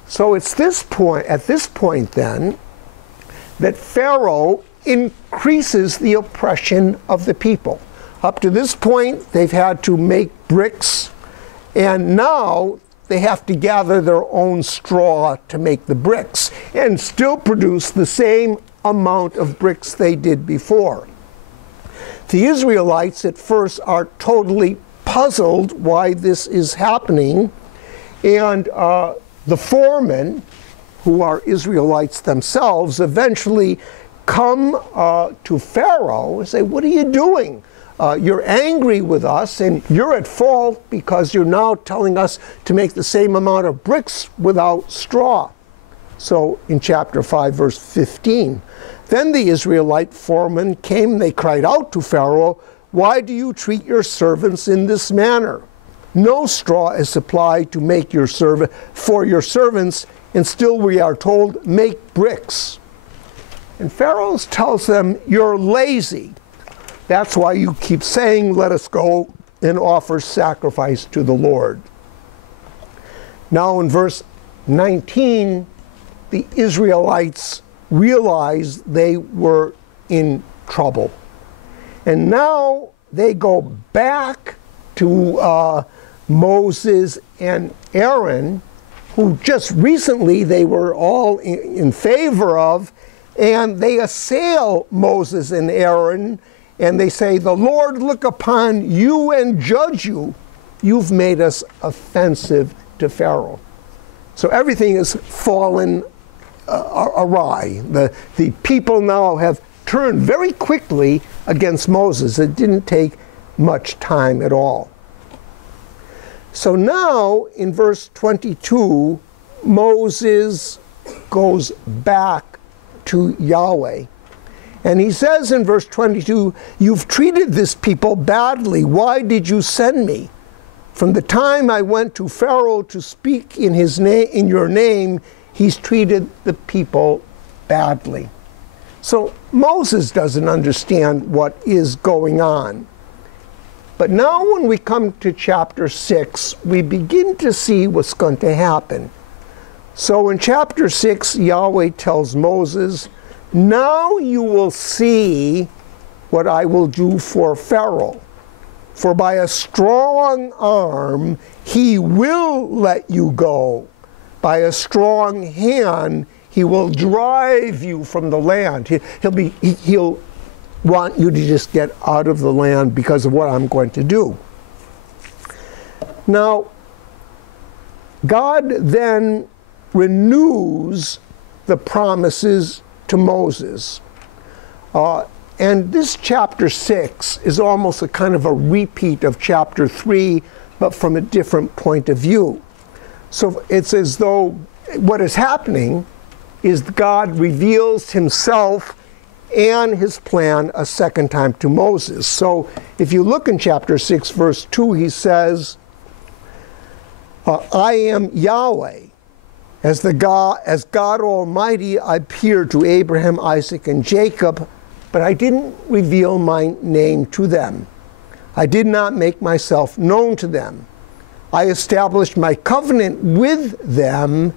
So it's at this point then, that Pharaoh increases the oppression of the people. Up to this point, they've had to make bricks, and now they have to gather their own straw to make the bricks and still produce the same amount of bricks they did before. The Israelites at first are totally puzzled why this is happening, and the foremen, who are Israelites themselves, eventually come to Pharaoh and say, "What are you doing? You're angry with us, and you're at fault because you're now telling us to make the same amount of bricks without straw." So in chapter 5, verse 15, "Then the Israelite foremen came, they cried out to Pharaoh, 'Why do you treat your servants in this manner? No straw is supplied to make for your servants, and still we are told, make bricks.' And Pharaoh tells them, 'You're lazy. That's why you keep saying, let us go and offer sacrifice to the Lord.'" Now in verse 19, the Israelites realized they were in trouble. And now they go back to Moses and Aaron, who just recently they were all in favor of, and they assail Moses and Aaron, and they say, "The Lord look upon you and judge you. You've made us offensive to Pharaoh." So everything has fallen awry. The people now have turned very quickly against Moses. It didn't take much time at all. So now in verse 22, Moses goes back to Yahweh. And he says in verse 22, "You've treated this people badly. Why did you send me? From the time I went to Pharaoh to speak in your name, he's treated the people badly." So Moses doesn't understand what is going on. But now when we come to chapter 6, we begin to see what's going to happen. So in chapter 6, Yahweh tells Moses, "Now you will see what I will do for Pharaoh. For by a strong arm he will let you go. By a strong hand he will drive you from the land." He'll want you to just get out of the land because of what I'm going to do. Now, God then renews the promises to Moses. And this chapter 6 is almost a kind of a repeat of chapter 3, but from a different point of view. So it's as though what is happening is God reveals himself and his plan a second time to Moses. So if you look in chapter 6, verse 2, he says, I am Yahweh. As God Almighty, I appeared to Abraham, Isaac, and Jacob, but I didn't reveal my name to them. I did not make myself known to them. I established my covenant with them.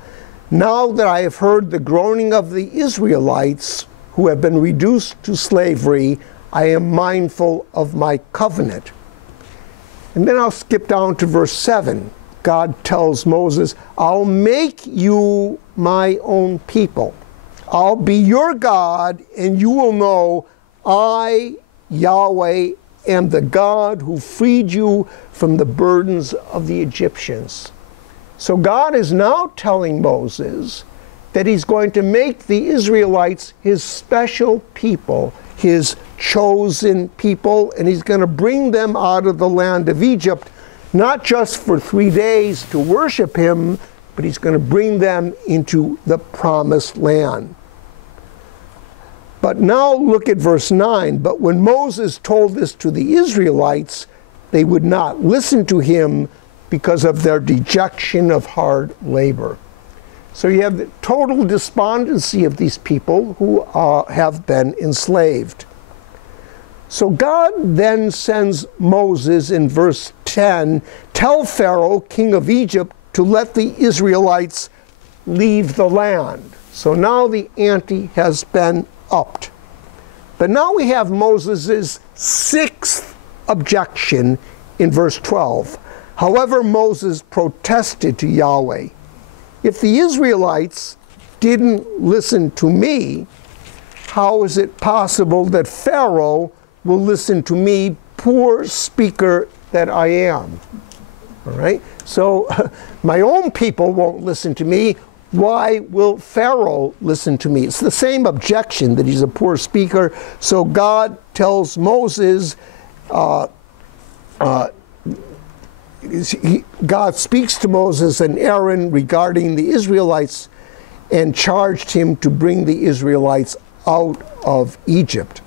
Now that I have heard the groaning of the Israelites who have been reduced to slavery, I am mindful of my covenant. And then I'll skip down to verse 7. God tells Moses, I'll make you my own people. I'll be your God, and you will know I, Yahweh, am the God who freed you from the burdens of the Egyptians. So God is now telling Moses that he's going to make the Israelites his special people, his chosen people, and he's going to bring them out of the land of Egypt, not just for 3 days to worship him, but he's going to bring them into the promised land. But now look at verse 9. But when Moses told this to the Israelites, they would not listen to him because of their dejection of hard labor. So you have the total despondency of these people who have been enslaved. So God then sends Moses in verse 10, tell Pharaoh, king of Egypt, to let the Israelites leave the land. So now the ante has been upped. But now we have Moses' sixth objection in verse 12. However, Moses protested to Yahweh, if the Israelites didn't listen to me, how is it possible that Pharaoh will listen to me, poor speaker that I am? All right? So my own people won't listen to me. Why will Pharaoh listen to me? It's the same objection that he's a poor speaker. So God tells Moses, God speaks to Moses and Aaron regarding the Israelites and charged him to bring the Israelites out of Egypt.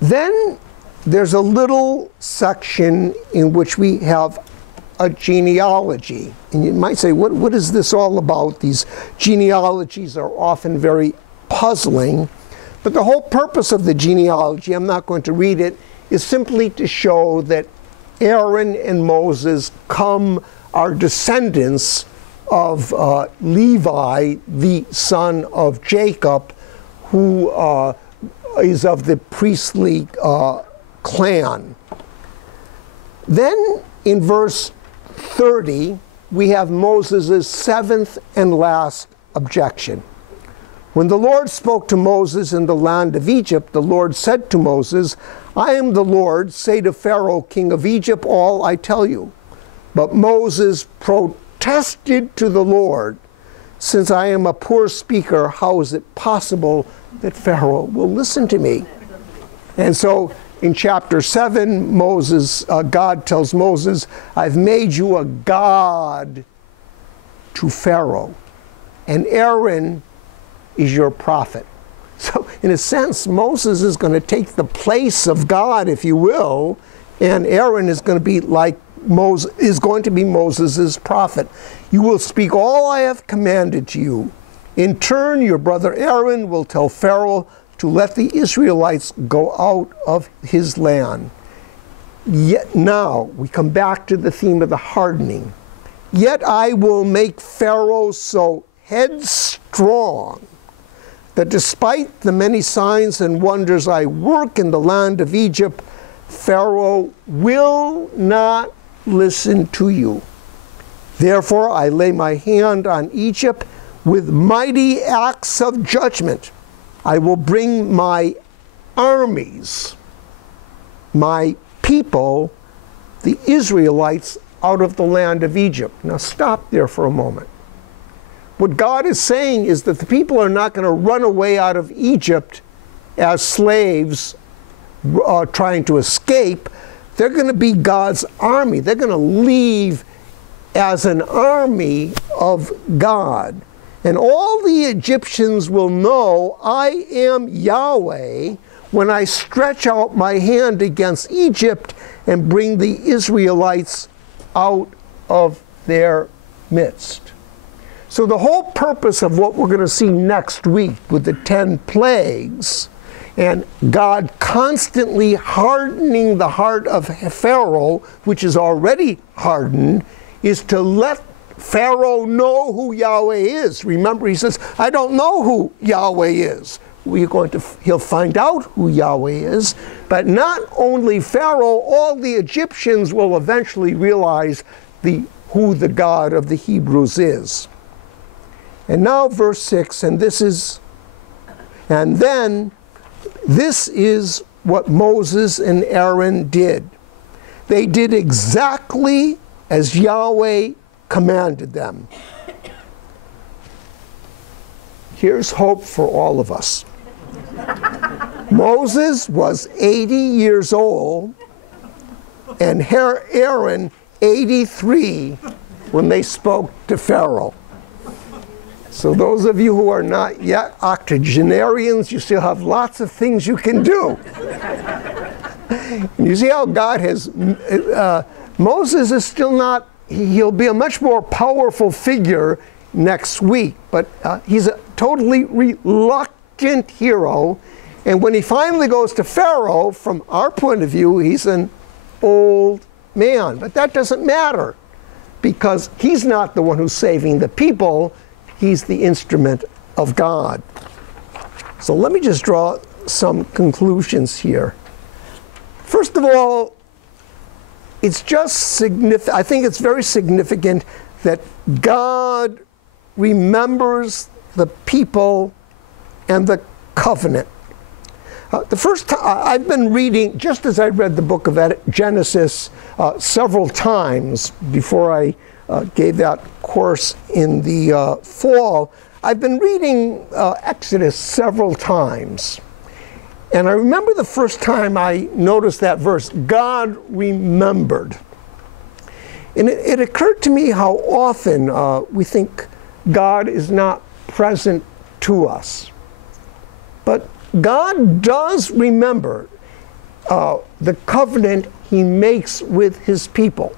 Then there's a little section in which we have a genealogy. And you might say, what is this all about? These genealogies are often very puzzling. But the whole purpose of the genealogy, I'm not going to read it, is simply to show that Aaron and Moses are descendants of Levi, the son of Jacob, who is of the priestly clan. Then in verse 30, we have Moses' seventh and last objection. When the Lord spoke to Moses in the land of Egypt, the Lord said to Moses, I am the Lord, say to Pharaoh, king of Egypt, all I tell you. But Moses protested to the Lord, since I am a poor speaker, how is it possible that Pharaoh will listen to me? And so in chapter 7, God tells Moses, I've made you a god to Pharaoh, and Aaron is your prophet. So in a sense, Moses is going to take the place of God, if you will, and Aaron is going to be like Moses' prophet. You will speak all I have commanded to you. In turn, your brother Aaron will tell Pharaoh to let the Israelites go out of his land. Yet now, we come back to the theme of the hardening. Yet I will make Pharaoh so headstrong that despite the many signs and wonders I work in the land of Egypt, Pharaoh will not listen to you. Therefore, I lay my hand on Egypt with mighty acts of judgment. I will bring my armies, my people, the Israelites, out of the land of Egypt. Now stop there for a moment. what God is saying is that the people are not going to run away out of Egypt as slaves trying to escape. They're going to be God's army. They're going to leave as an army of God. And all the Egyptians will know I am Yahweh when I stretch out my hand against Egypt and bring the Israelites out of their midst. So the whole purpose of what we're going to see next week with the 10 plagues and God constantly hardening the heart of Pharaoh, which is already hardened, is to let Pharaoh know who Yahweh is. Remember, he says, I don't know who Yahweh is. He'll find out who Yahweh is, but not only Pharaoh, all the Egyptians will eventually realize who the God of the Hebrews is. And now verse 6, and then this is what Moses and Aaron did. They did exactly as Yahweh commanded them. Here's hope for all of us. Moses was 80 years old and Aaron 83 when they spoke to Pharaoh. So those of you who are not yet octogenarians, you still have lots of things you can do. You see how God has, Moses is still not, he'll be a much more powerful figure next week, but he's a totally reluctant hero. And when he finally goes to Pharaoh, from our point of view, he's an old man. But that doesn't matter, because he's not the one who's saving the people. He's the instrument of God. So let me just draw some conclusions here. First of all, it's just significant. I think it's very significant that God remembers the people and the covenant. The first time I've been reading, just as I read the book of Genesis several times before I gave that course in the fall, I've been reading Exodus several times. And I remember the first time I noticed that verse, God remembered. And it occurred to me how often we think God is not present to us. But God does remember the covenant he makes with his people.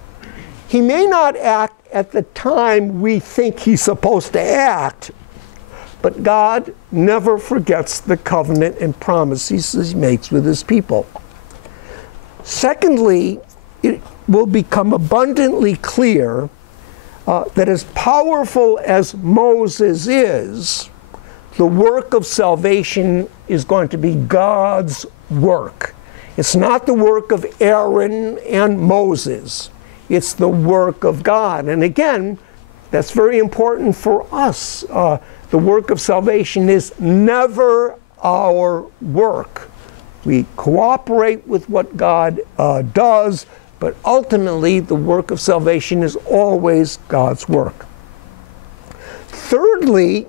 He may not act at the time we think he's supposed to act, but God never forgets the covenant and promises he makes with his people. Secondly, it will become abundantly clear that as powerful as Moses is, the work of salvation is going to be God's work. It's not the work of Aaron and Moses. It's the work of God. And again, that's very important for us. The work of salvation is never our work. We cooperate with what God does, but ultimately the work of salvation is always God's work. Thirdly,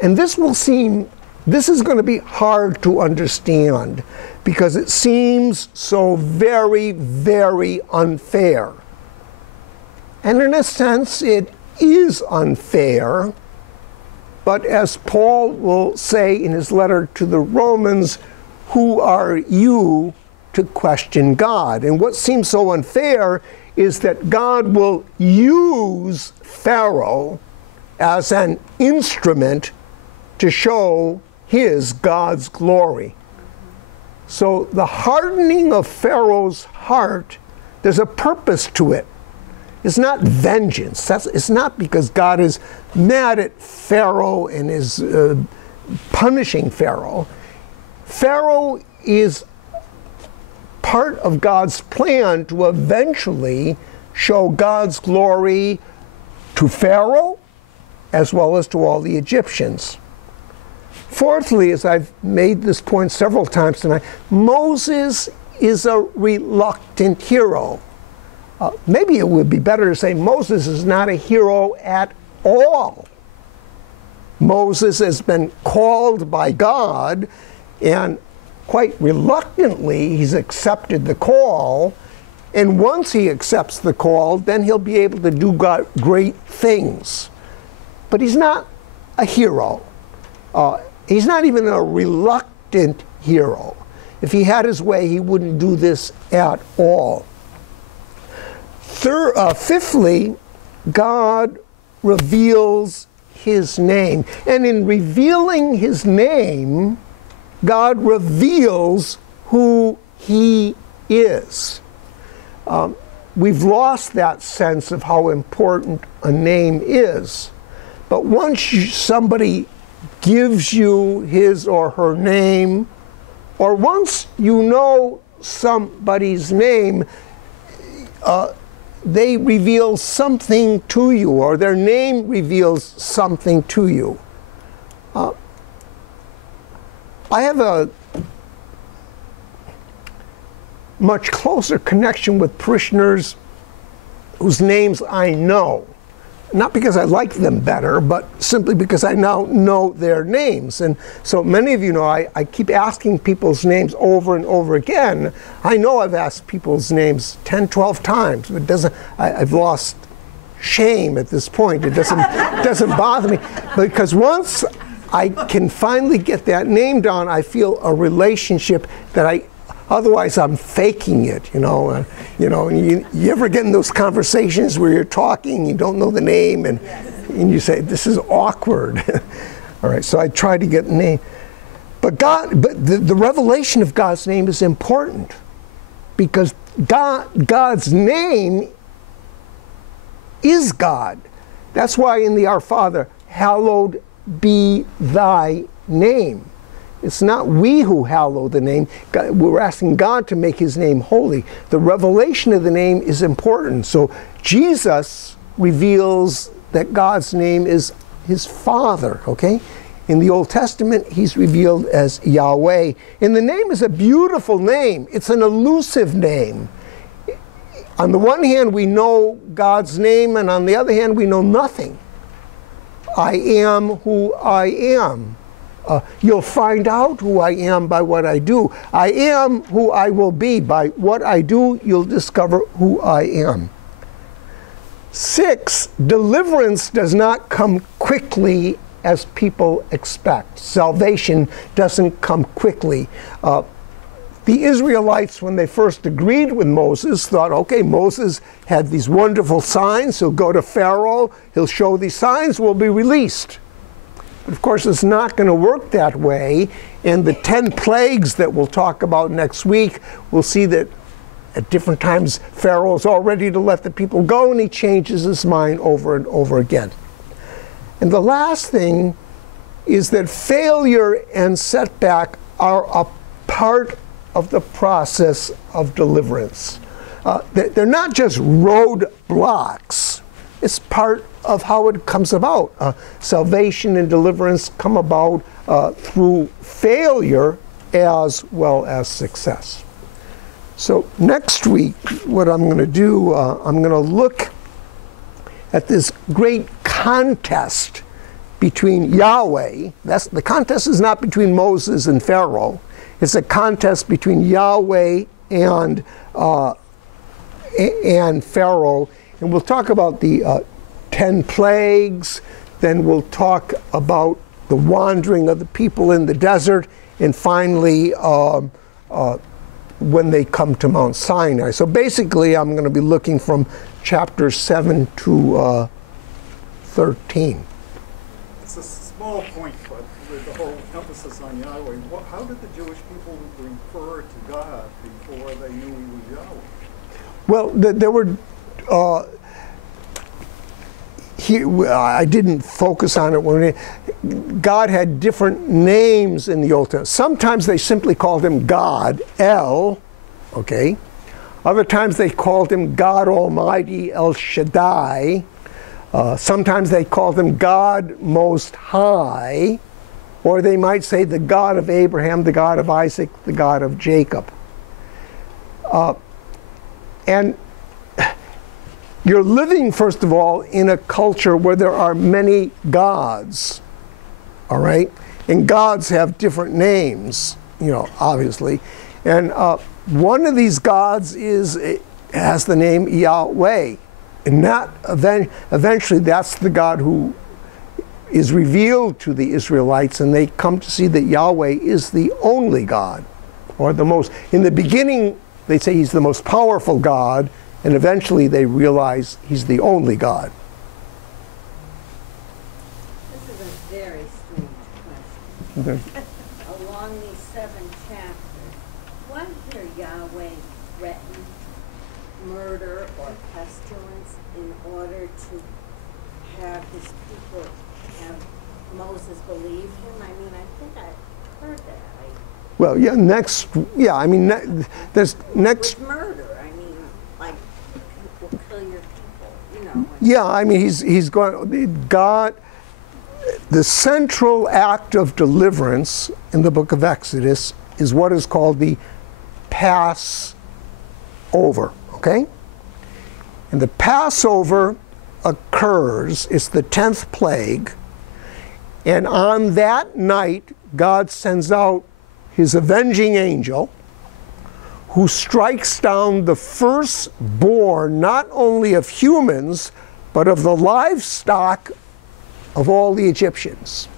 and this is going to be hard to understand because it seems so very, very unfair. And in a sense, it is unfair. But as Paul will say in his letter to the Romans, who are you to question God? And what seems so unfair is that God will use Pharaoh as an instrument to show God's glory. So the hardening of Pharaoh's heart, there's a purpose to it. It's not vengeance. It's not because God is mad at Pharaoh and is punishing Pharaoh. Pharaoh is part of God's plan to eventually show God's glory to Pharaoh as well as to all the Egyptians. Fourthly, as I've made this point several times tonight, Moses is a reluctant hero. Maybe it would be better to say Moses is not a hero at all. Moses has been called by God, and quite reluctantly he's accepted the call. And once he accepts the call, then he'll be able to do great things. But he's not a hero. He's not even a reluctant hero. If he had his way, he wouldn't do this at all. Fifthly, God reveals his name. And in revealing his name, God reveals who he is. We've lost that sense of how important a name is. But once somebody gives you his or her name, or once you know somebody's name, they reveal something to you, or their name reveals something to you. I have a much closer connection with parishioners whose names I know. Not because I like them better, but simply because I now know their names. And so many of you know I keep asking people's names over and over again. I know I've asked people's names 10, 12 times. But I've lost shame at this point. It doesn't bother me. Because once I can finally get that name down, I feel a relationship that otherwise I'm faking it, you know. You ever get in those conversations where you're talking, you don't know the name, and you say, this is awkward. All right, so I try to get the name. But the revelation of God's name is important, because God's name is God. That's why in the Our Father, hallowed be thy name. It's not we who hallow the name. We're asking God to make his name holy. The revelation of the name is important. So Jesus reveals that God's name is his Father, okay? In the Old Testament, he's revealed as Yahweh. And the name is a beautiful name. It's an elusive name. On the one hand, we know God's name, and on the other hand, we know nothing. I am who I am. You'll find out who I am by what I do. I am who I will be. By what I do, you'll discover who I am. 6, deliverance does not come quickly as people expect. Salvation doesn't come quickly. The Israelites, when they first agreed with Moses, thought, okay, Moses had these wonderful signs. He'll go to Pharaoh. He'll show these signs. We'll be released. Of course, it's not going to work that way, and the 10 plagues that we'll talk about next week, we'll see that at different times Pharaoh's all ready to let the people go, and he changes his mind over and over again. And the last thing is that failure and setback are a part of the process of deliverance. They're not just roadblocks. It's part of how it comes about. Salvation and deliverance come about through failure as well as success. So next week, what I'm going to do, I'm going to look at this great contest between Yahweh. The contest is not between Moses and Pharaoh. It's a contest between Yahweh and Pharaoh. And we'll talk about the 10 plagues, then we'll talk about the wandering of the people in the desert, and finally when they come to Mount Sinai. So basically I'm going to be looking from chapter 7 to 13. It's a small point, but with the whole emphasis on Yahweh, how did the Jewish people refer to God before they knew he was Yahweh? Well, there were... I didn't focus on it. God had different names in the Old Testament. Sometimes they simply called him God, El, okay? Other times they called him God Almighty, El Shaddai. Sometimes they called him God Most High. Or they might say the God of Abraham, the God of Isaac, the God of Jacob. And you're living, first of all, in a culture where there are many gods. all right? And gods have different names, you know, obviously. And one of these gods has the name Yahweh. And that eventually that's the God who is revealed to the Israelites, and they come to see that Yahweh is the only God, or the most. In the beginning, they say he's the most powerful God, and eventually they realize he's the only God. This is a very strange question. Okay. Along these 7 chapters, why here Yahweh threatened murder or pestilence in order to have his people, have Moses believe him? I mean, I think I heard that. Well, yeah, I mean, there's next. With murder, I mean, like, people kill your people, you know. Yeah, I mean, he's going, God, the central act of deliverance in the book of Exodus is what is called the Passover, okay? And the Passover occurs, it's the 10th plague, and on that night, God sends out his avenging angel, who strikes down the firstborn, not only of humans, but of the livestock of all the Egyptians.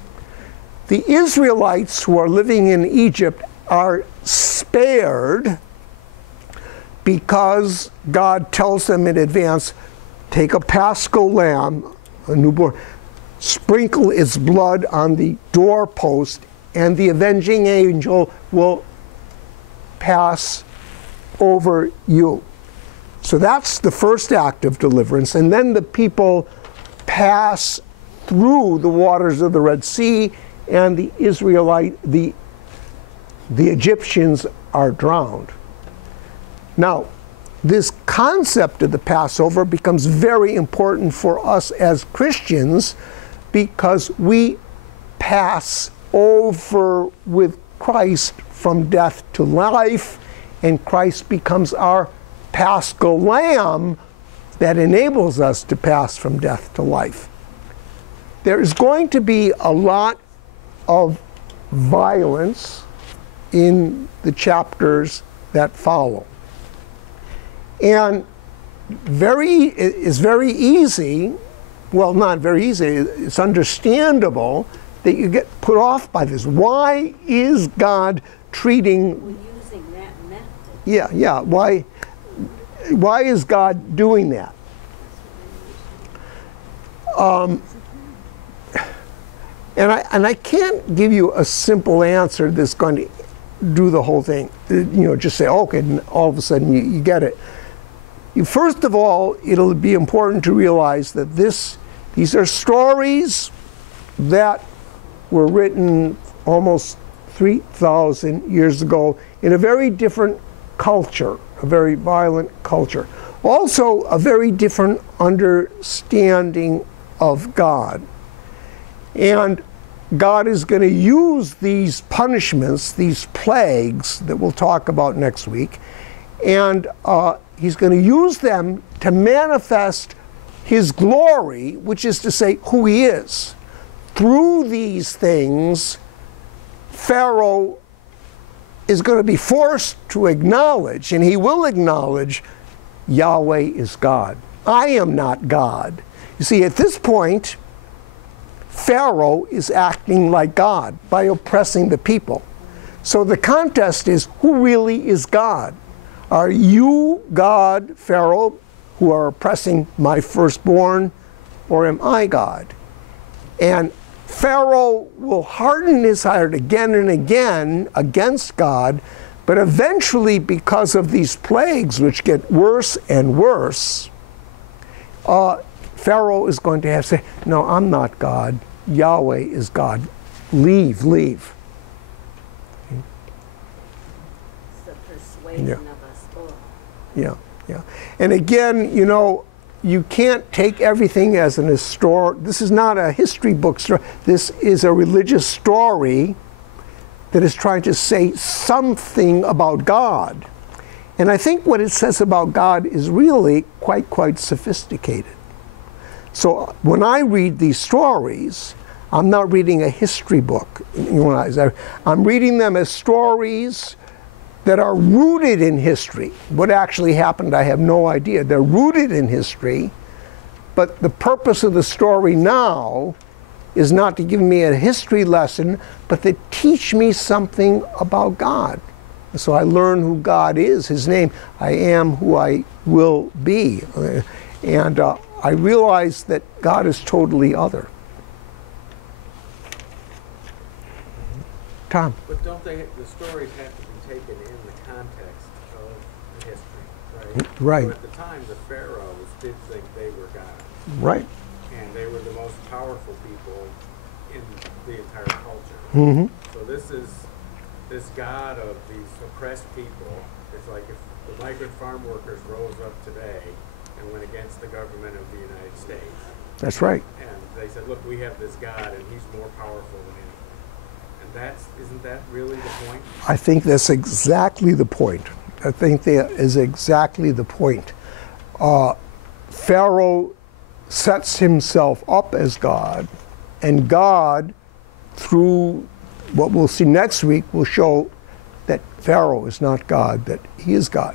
The Israelites who are living in Egypt are spared because God tells them in advance, take a paschal lamb, a newborn, sprinkle its blood on the doorpost, and the avenging angel will pass over you. So that's the first act of deliverance. And then the people pass through the waters of the Red Sea, and the Egyptians are drowned. Now, this concept of the Passover becomes very important for us as Christians because we pass over with Christ from death to life, and Christ becomes our paschal lamb that enables us to pass from death to life. There is going to be a lot of violence in the chapters that follow. And it's very easy, well, not very easy, it's understandable that you get put off by this. Why is God treating... We're using that method. Yeah, why is God doing that? And I can't give you a simple answer that's going to do the whole thing. You know, just say, okay, and all of a sudden you get it. First of all, it'll be important to realize that these are stories that were written almost 3,000 years ago in a very different culture, a very violent culture. Also, a very different understanding of God. And God is going to use these punishments, these plagues that we'll talk about next week, and he's going to use them to manifest his glory, which is to say who he is. Through these things, Pharaoh is going to be forced to acknowledge, and he will acknowledge, Yahweh is God. I am not God. You see, at this point, Pharaoh is acting like God by oppressing the people. So the contest is, who really is God? Are you God, Pharaoh, who are oppressing my firstborn, or am I God? And Pharaoh will harden his heart again and again against God, but eventually, because of these plagues, which get worse and worse, Pharaoh is going to have to say, no, I'm not God. Yahweh is God. Leave. It's the persuasion of us all. Yeah. And again, you know, you can't take everything as an historic. This is not a history book story. This is a religious story that is trying to say something about God. And I think what it says about God is really quite sophisticated. So when I read these stories, I'm not reading a history book. I'm reading them as stories that are rooted in history. What actually happened, I have no idea. They're rooted in history, but the purpose of the story now is not to give me a history lesson, but to teach me something about God. So I learn who God is, his name. I am who I will be. And I realize that God is totally other. Tom? But don't they, the stories have to be taken in the context of the history, right? Right. So at the time, the pharaohs did think they were God. Right. And they were the most powerful people in the entire culture. Mm-hmm. So this is this God of these oppressed people. It's like if the migrant farm workers rose up today and went against the government of the United States. That's right. And they said, look, we have this God and he's more powerful than anything. And isn't that really the point? I think that's exactly the point. I think that is exactly the point. Pharaoh sets himself up as God, and God, through what we'll see next week, will show that Pharaoh is not God, that he is God.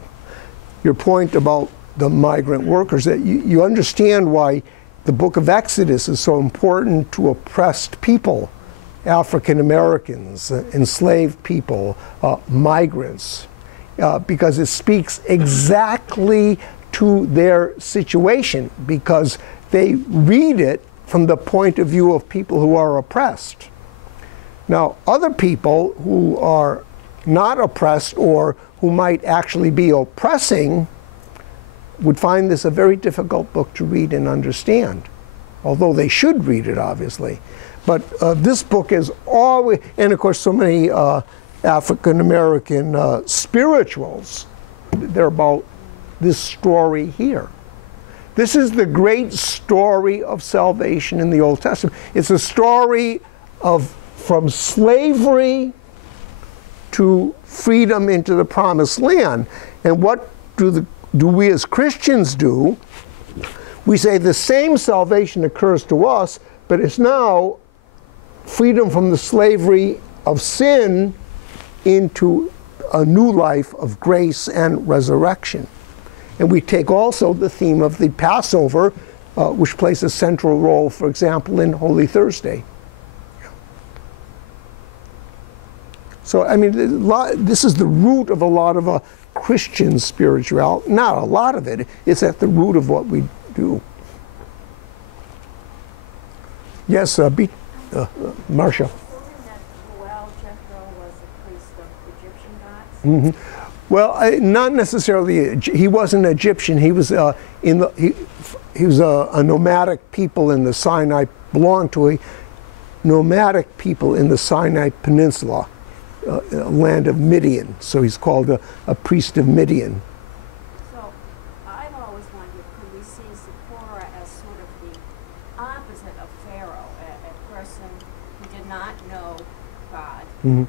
Your point about the migrant workers, that you understand why the book of Exodus is so important to oppressed people, African Americans, enslaved people, migrants, because it speaks exactly to their situation, because they read it from the point of view of people who are oppressed. Now, other people who are not oppressed or who might actually be oppressing would find this a very difficult book to read and understand, although they should read it, obviously. But this book is always, and of course so many African American spirituals, they're about this story here. This is the great story of salvation in the Old Testament. It's a story of from slavery to freedom into the promised land. And what do we as Christians do? We say the same salvation occurs to us, but it's now freedom from the slavery of sin into a new life of grace and resurrection. And we take also the theme of the Passover, which plays a central role, for example, in Holy Thursday. So, I mean, this is the root of a lot of Christian spirituality. Not a lot of it. It's at the root of what we do. Yes, Marcia. Mm-hmm. Well, not necessarily. He wasn't Egyptian. He was he was a nomadic people in the Sinai. Belonged to a nomadic people in the Sinai Peninsula, land of Midian. So he's called a priest of Midian. So I've always wondered, could we see Zipporah as sort of the opposite of Pharaoh, a person who did not know God, Mm-hmm.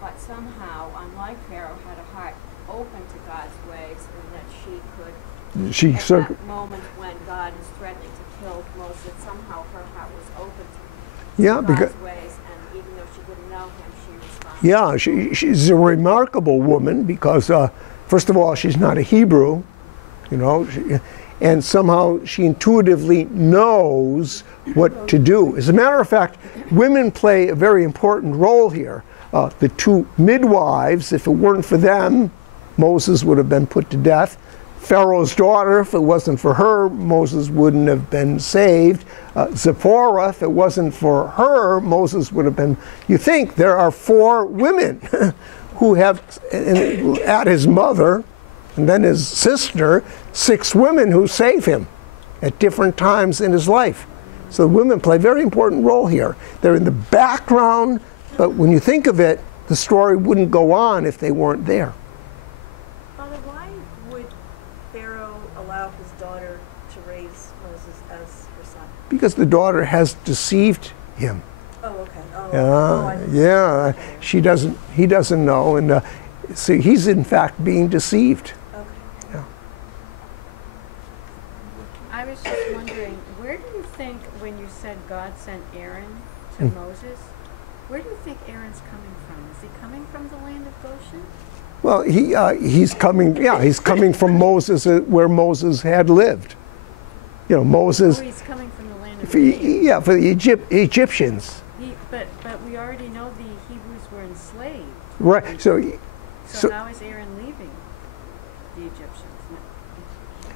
but somehow, unlike Pharaoh, had a heart open to God's ways, and that she could, at that moment when God is threatening to kill Moses, somehow her heart was open to God's ways, and even though she didn't know him, she responded. Yeah, she's a remarkable woman because, first of all, she's not a Hebrew, you know, and somehow she intuitively knows what to do. As a matter of fact, women play a very important role here. The two midwives, if it weren't for them, Moses would have been put to death. Pharaoh's daughter, if it wasn't for her, Moses wouldn't have been saved. Zipporah, if it wasn't for her, Moses would have been. You think there are 4 women who have, at his mother, and then his sister, 6 women who save him at different times in his life. So women play a very important role here. They're in the background, but when you think of it, the story wouldn't go on if they weren't there. Father, why would Pharaoh allow his daughter to raise Moses as her son? Because the daughter has deceived him. Oh, okay. Yeah, he doesn't know, and so he's in fact being deceived. Okay. Yeah. I was just wondering, where do you think when you said God sent Aaron to Moses. Where do you think Aaron's coming from? Is he coming from the land of Goshen? Well, he's coming. Yeah, he's coming from Moses, where Moses had lived. You know, Moses. Oh, he's coming from the land of Canaan. Yeah, for the Egyptians. But we already know the Hebrews were enslaved. Right. So how is Aaron leaving the Egyptians?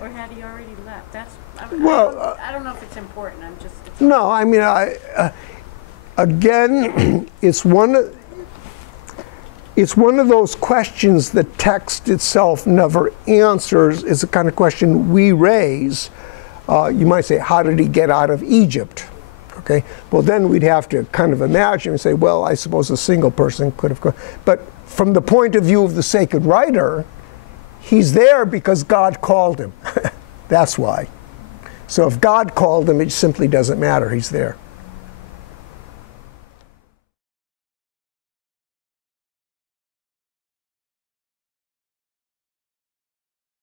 Or had he already left? I don't know if it's important. No, I mean, again, it's one of those questions the text itself never answers. It's the kind of question we raise. You might say, how did he get out of Egypt? Okay, well then we'd have to kind of imagine and say, well, I suppose a single person could have gone. But from the point of view of the sacred writer, he's there because God called him. That's why. So if God called him, it simply doesn't matter. He's there.